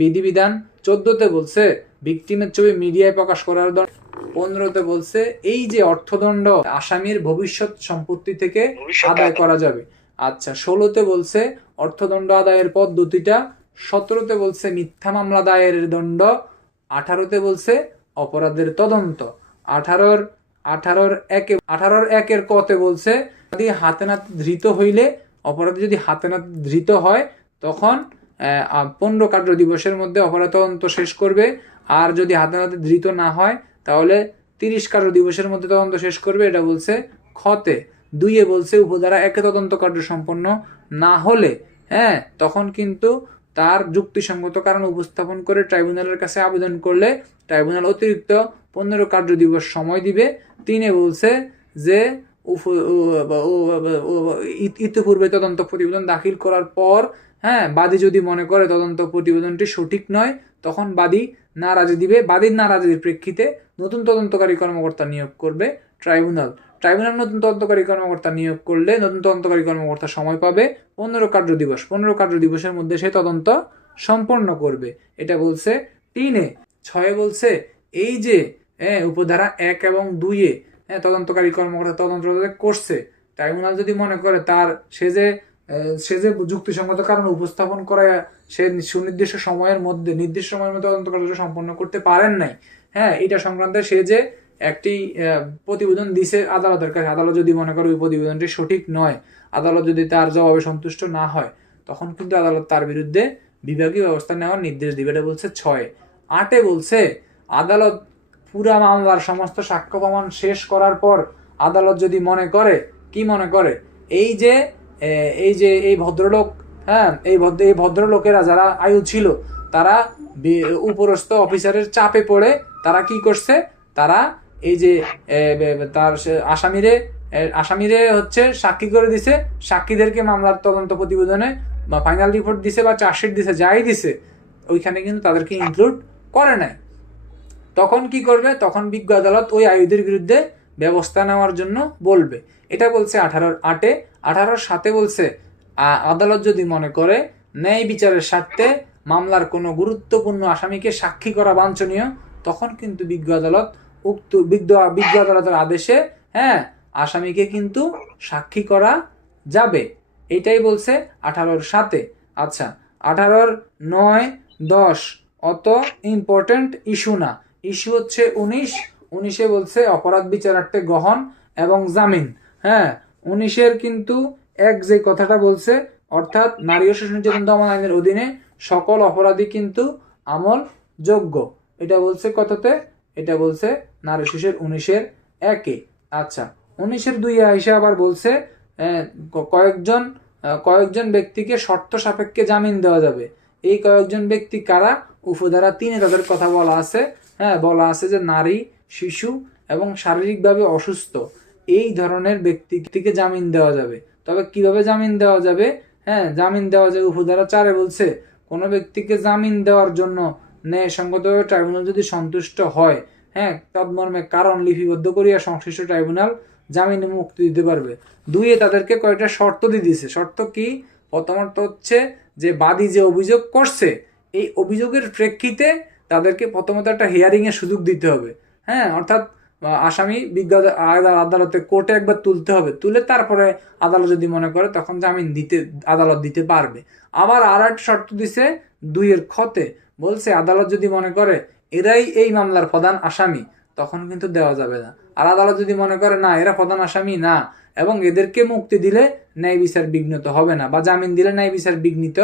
বিধিবিধান, 14-তে বলছে ভিকটিমের ছবি মিডিয়ায় প্রকাশ করার দণ্ড, 15-তে বলছে এই যে অর্থদণ্ড আসামির ভবিষ্যৎ সম্পত্তি থেকে আদায় করা যাবে। আচ্ছা, 16-তে বলছে অর্থদণ্ড আদায়ের পদ্ধতিটা, 17-তে বলছে মিথ্যা মামলা দায়েরের দণ্ড, 18-তে বলছে অপরাধের তদন্ত, 18-1 কতে বলছে হাতে নাতে ধৃত হইলে, অপরাধী যদি হাতে নাতে ধৃত হয়, তখন 15 কার্য দিবসের মধ্যে অপরাধ তদন্ত শেষ করবে। আর যদি হাতে নাতে ধৃত না হয় তাহলে 30 কার্য দিবসের মধ্যে তদন্ত শেষ করবে, এটা বলছে খতে। 2 বলছে উপধারা 1 তদন্ত কার্য সম্পন্ন না হলে তখন কিন্তু তার যুক্তিসঙ্গত কারণ উপস্থাপন করে ট্রাইব্যুনালের কাছে আবেদন করলে ট্রাইব্যুনাল অতিরিক্ত 15 কার্য দিবস সময় দিবে। 3 বলছে যে ইতিপূর্বে তদন্ত প্রতিবেদন দাখিল করার পর বাদী যদি মনে করে তদন্ত প্রতিবেদনটি সঠিক নয়, তখন বাদী নারাজি দিবে। বাদীর নারাজির প্রেক্ষিতে নতুন তদন্তকারী কর্মকর্তা নিয়োগ করবে ট্রাইব্যুনাল। নতুন তদন্তকারী কর্মকর্তা নিয়োগ করলে নতুন তদন্তকারী কর্মকর্তা সময় পাবে 15 কার্য দিবস। 15 কার্য দিবসের মধ্যে সে তদন্ত সম্পন্ন করবে, এটা বলছে 3। 6 বলছে এই যে উপধারা 1 এবং 2 তদন্তকারী কর্মকর্তা তদন্ত করছে, ট্রাইব্যুনাল যদি মনে করে তার সে যে যুক্তিসঙ্গত কারণ উপস্থাপন করে সে সুনির্দিষ্ট সময়ের মধ্যে নির্দিষ্ট সময়ের মধ্যে তদন্ত কার্য সম্পন্ন করতে পারেন নাই, এটা সংক্রান্তে সে যে একটি প্রতিবেদন দিছে আদালতের কাছে, আদালত যদি মনে করে ওই প্রতিবেদনটি সঠিক নয়, আদালত যদি তার জবাবে সন্তুষ্ট না হয়, তখন কিন্তু আদালত তার বিরুদ্ধে বিভাগীয় ব্যবস্থা নেওয়ার নির্দেশ দিবে, এটা বলছে 6। 8 বলছে আদালত পুরা মামলার সমস্ত সাক্ষ্য প্রমাণ শেষ করার পর আদালত যদি মনে করে এই ভদ্রলোক এই ভদ্রলোকেরা যারা আয়ু ছিল তারা উপরস্থ অফিসারের চাপে পড়ে তারা কি করছে, তারা এই যে তার আসামিরে হচ্ছে সাক্ষী করে দিছে, সাক্ষীদেরকে মামলার তদন্ত প্রতিবেদনে বা ফাইনাল রিপোর্ট দিছে বা চার্জশিট দিছে, যাই দিছে ওইখানে কিন্তু তাদেরকে ইনক্লুড করে নাই। তখন কি করবে, তখন বিজ্ঞ আদালত ওই আয়ুদের বিরুদ্ধে ব্যবস্থা নেওয়ার জন্য বলবে, এটা বলছে 18 8। 18 7 বলছে আদালত যদি মনে করে ন্যায় বিচারের স্বার্থে মামলার কোনো গুরুত্বপূর্ণ আসামিকে সাক্ষী করা বাঞ্ছনীয়, তখন কিন্তু বিজ্ঞ আদালতের আদেশে আসামিকে কিন্তু সাক্ষী করা যাবে, এটাই বলছে 18 7। আচ্ছা 18 9 10 অত ইম্পর্টেন্ট ইস্যু না, ইস্যু হচ্ছে 19 বলছে অপরাধ বিচারার্থে গ্রহণ এবং জামিন। 19 কিন্তু যে কথাটা বলছে, অর্থাৎ নারী ও শিশু নির্যাতন দমন আইনের অধীনে সকল অপরাধী কিন্তু আমল যোগ্য, এটা বলছে কততে, এটা বলছে নারী শিশুর 19 1। আচ্ছা 19 2 আইসা আবার বলছে কয়েকজন ব্যক্তিকে শর্ত সাপেক্ষে জামিন দেওয়া যাবে। এই কয়েকজন ব্যক্তি কারা, উপধারা 3 তাদের কথা বলা আছে। বলা আছে যে নারী, শিশু এবং শারীরিকভাবে অসুস্থ এই ধরনের ব্যক্তিকে জামিন দেওয়া যাবে। তবে কিভাবে জামিন দেওয়া যাবে, জামিন দেওয়া যাবে উপধারা 4 বলছে কোনো ব্যক্তিকে জামিন দেওয়ার জন্য ন্যায়সঙ্গতভাবে ট্রাইব্যুনাল যদি সন্তুষ্ট হয়, তদমর্মে কারণ লিপিবদ্ধ করিয়া সংশ্লিষ্ট ট্রাইব্যুনাল জামিনে মুক্তি দিতে পারবে। 2 তাদেরকে কয়েকটা শর্ত দিয়ে দিছে। শর্ত কি, প্রথমত হচ্ছে যে বাদী যে অভিযোগ করছে এই অভিযোগের প্রেক্ষিতে তাদেরকে প্রথমত একটা হিয়ারিং এর সুযোগ দিতে হবে। অর্থাৎ আসামি বিজ্ঞ আদালতে কোর্টে একবার তুলতে হবে, তুলে তারপরে আদালত যদি মনে করে তখন জামিন আদালত দিতে পারবে। আবার আর একটা শর্ত দিছে 2 খতে, বলছে আদালত যদি মনে করে এরাই এই মামলার প্রধান আসামি তখন কিন্তু দেওয়া যাবে না। আর আদালত যদি মনে করে না এরা প্রধান আসামি না এবং এদেরকে মুক্তি দিলে ন্যায় বিচার বিঘ্নিত হবে না বা জামিন দিলে ন্যায় বিচার বিঘ্নিত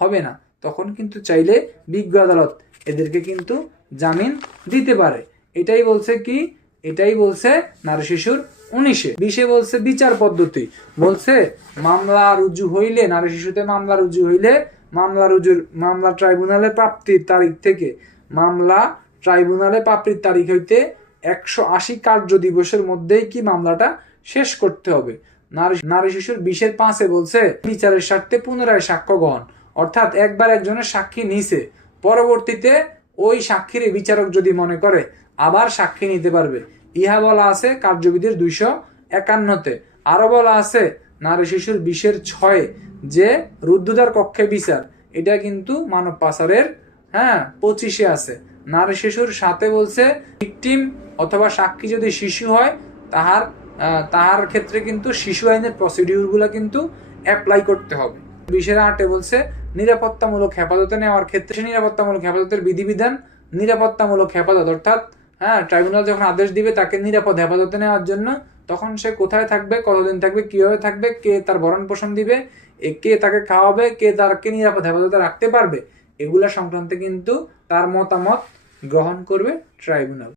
হবে না, তখন কিন্তু চাইলে বিজ্ঞ আদালত এদেরকে কিন্তু জামিন দিতে পারে। এটাই বলছে নারী শিশুর 19। 20 বলছে বিচার পদ্ধতি, বলছে মামলা রুজু হইলে, নারী শিশুতে মামলা রুজু হইলে মামলা ট্রাইব্যুনালে প্রাপ্তির তারিখ থেকে হইতে 180 কার্য দিবসের মধ্যেই কি মামলাটা শেষ করতে হবে। নারী শিশুর 20 5 বলছে বিচারের স্বার্থে পুনরায় সাক্ষ্য গ্রহণ, অর্থাৎ একবার একজনের সাক্ষী নিছে, পরবর্তীতে ওই সাক্ষীর বিচারক যদি মনে করে আবার সাক্ষী নিতে পারবে। ইহা বলা আছে কার্যবিধির 251-তে। আরো বলা আছে নারী শিশুর 20 6 যে রুদ্ধদ্বার কক্ষে বিচার, এটা কিন্তু মানব পাচারের 25 আছে। নারী শিশুর 7 বলছে ভিকটিম অথবা সাক্ষী যদি শিশু হয় তাহার ক্ষেত্রে কিন্তু শিশু আইনের প্রসিডিউর গুলা কিন্তু অ্যাপ্লাই করতে হবে। 20 8 বলছে নিরাপত্তামূলক হেফাজতে নেওয়ার ক্ষেত্রে নিরাপত্তামূলক হেফাজতের বিধিবিধান, নিরাপত্তামূলক হেফাজত অর্থাৎ ট্রাইব্যুনাল যখন আদেশ দিবে তাকে নিরাপদ হেফাজতে নেওয়ার জন্য, তখন সে কোথায় থাকবে, কতদিন থাকবে, কিভাবে থাকবে, কে তার ভরণ পোষণ দিবে, কে তাকে খাওয়াবে, কে তাকে নিরাপদ হেফাজতে রাখতে পারবে, এগুলা সংক্রান্তে কিন্তু তার মতামত গ্রহণ করবে ট্রাইব্যুনাল।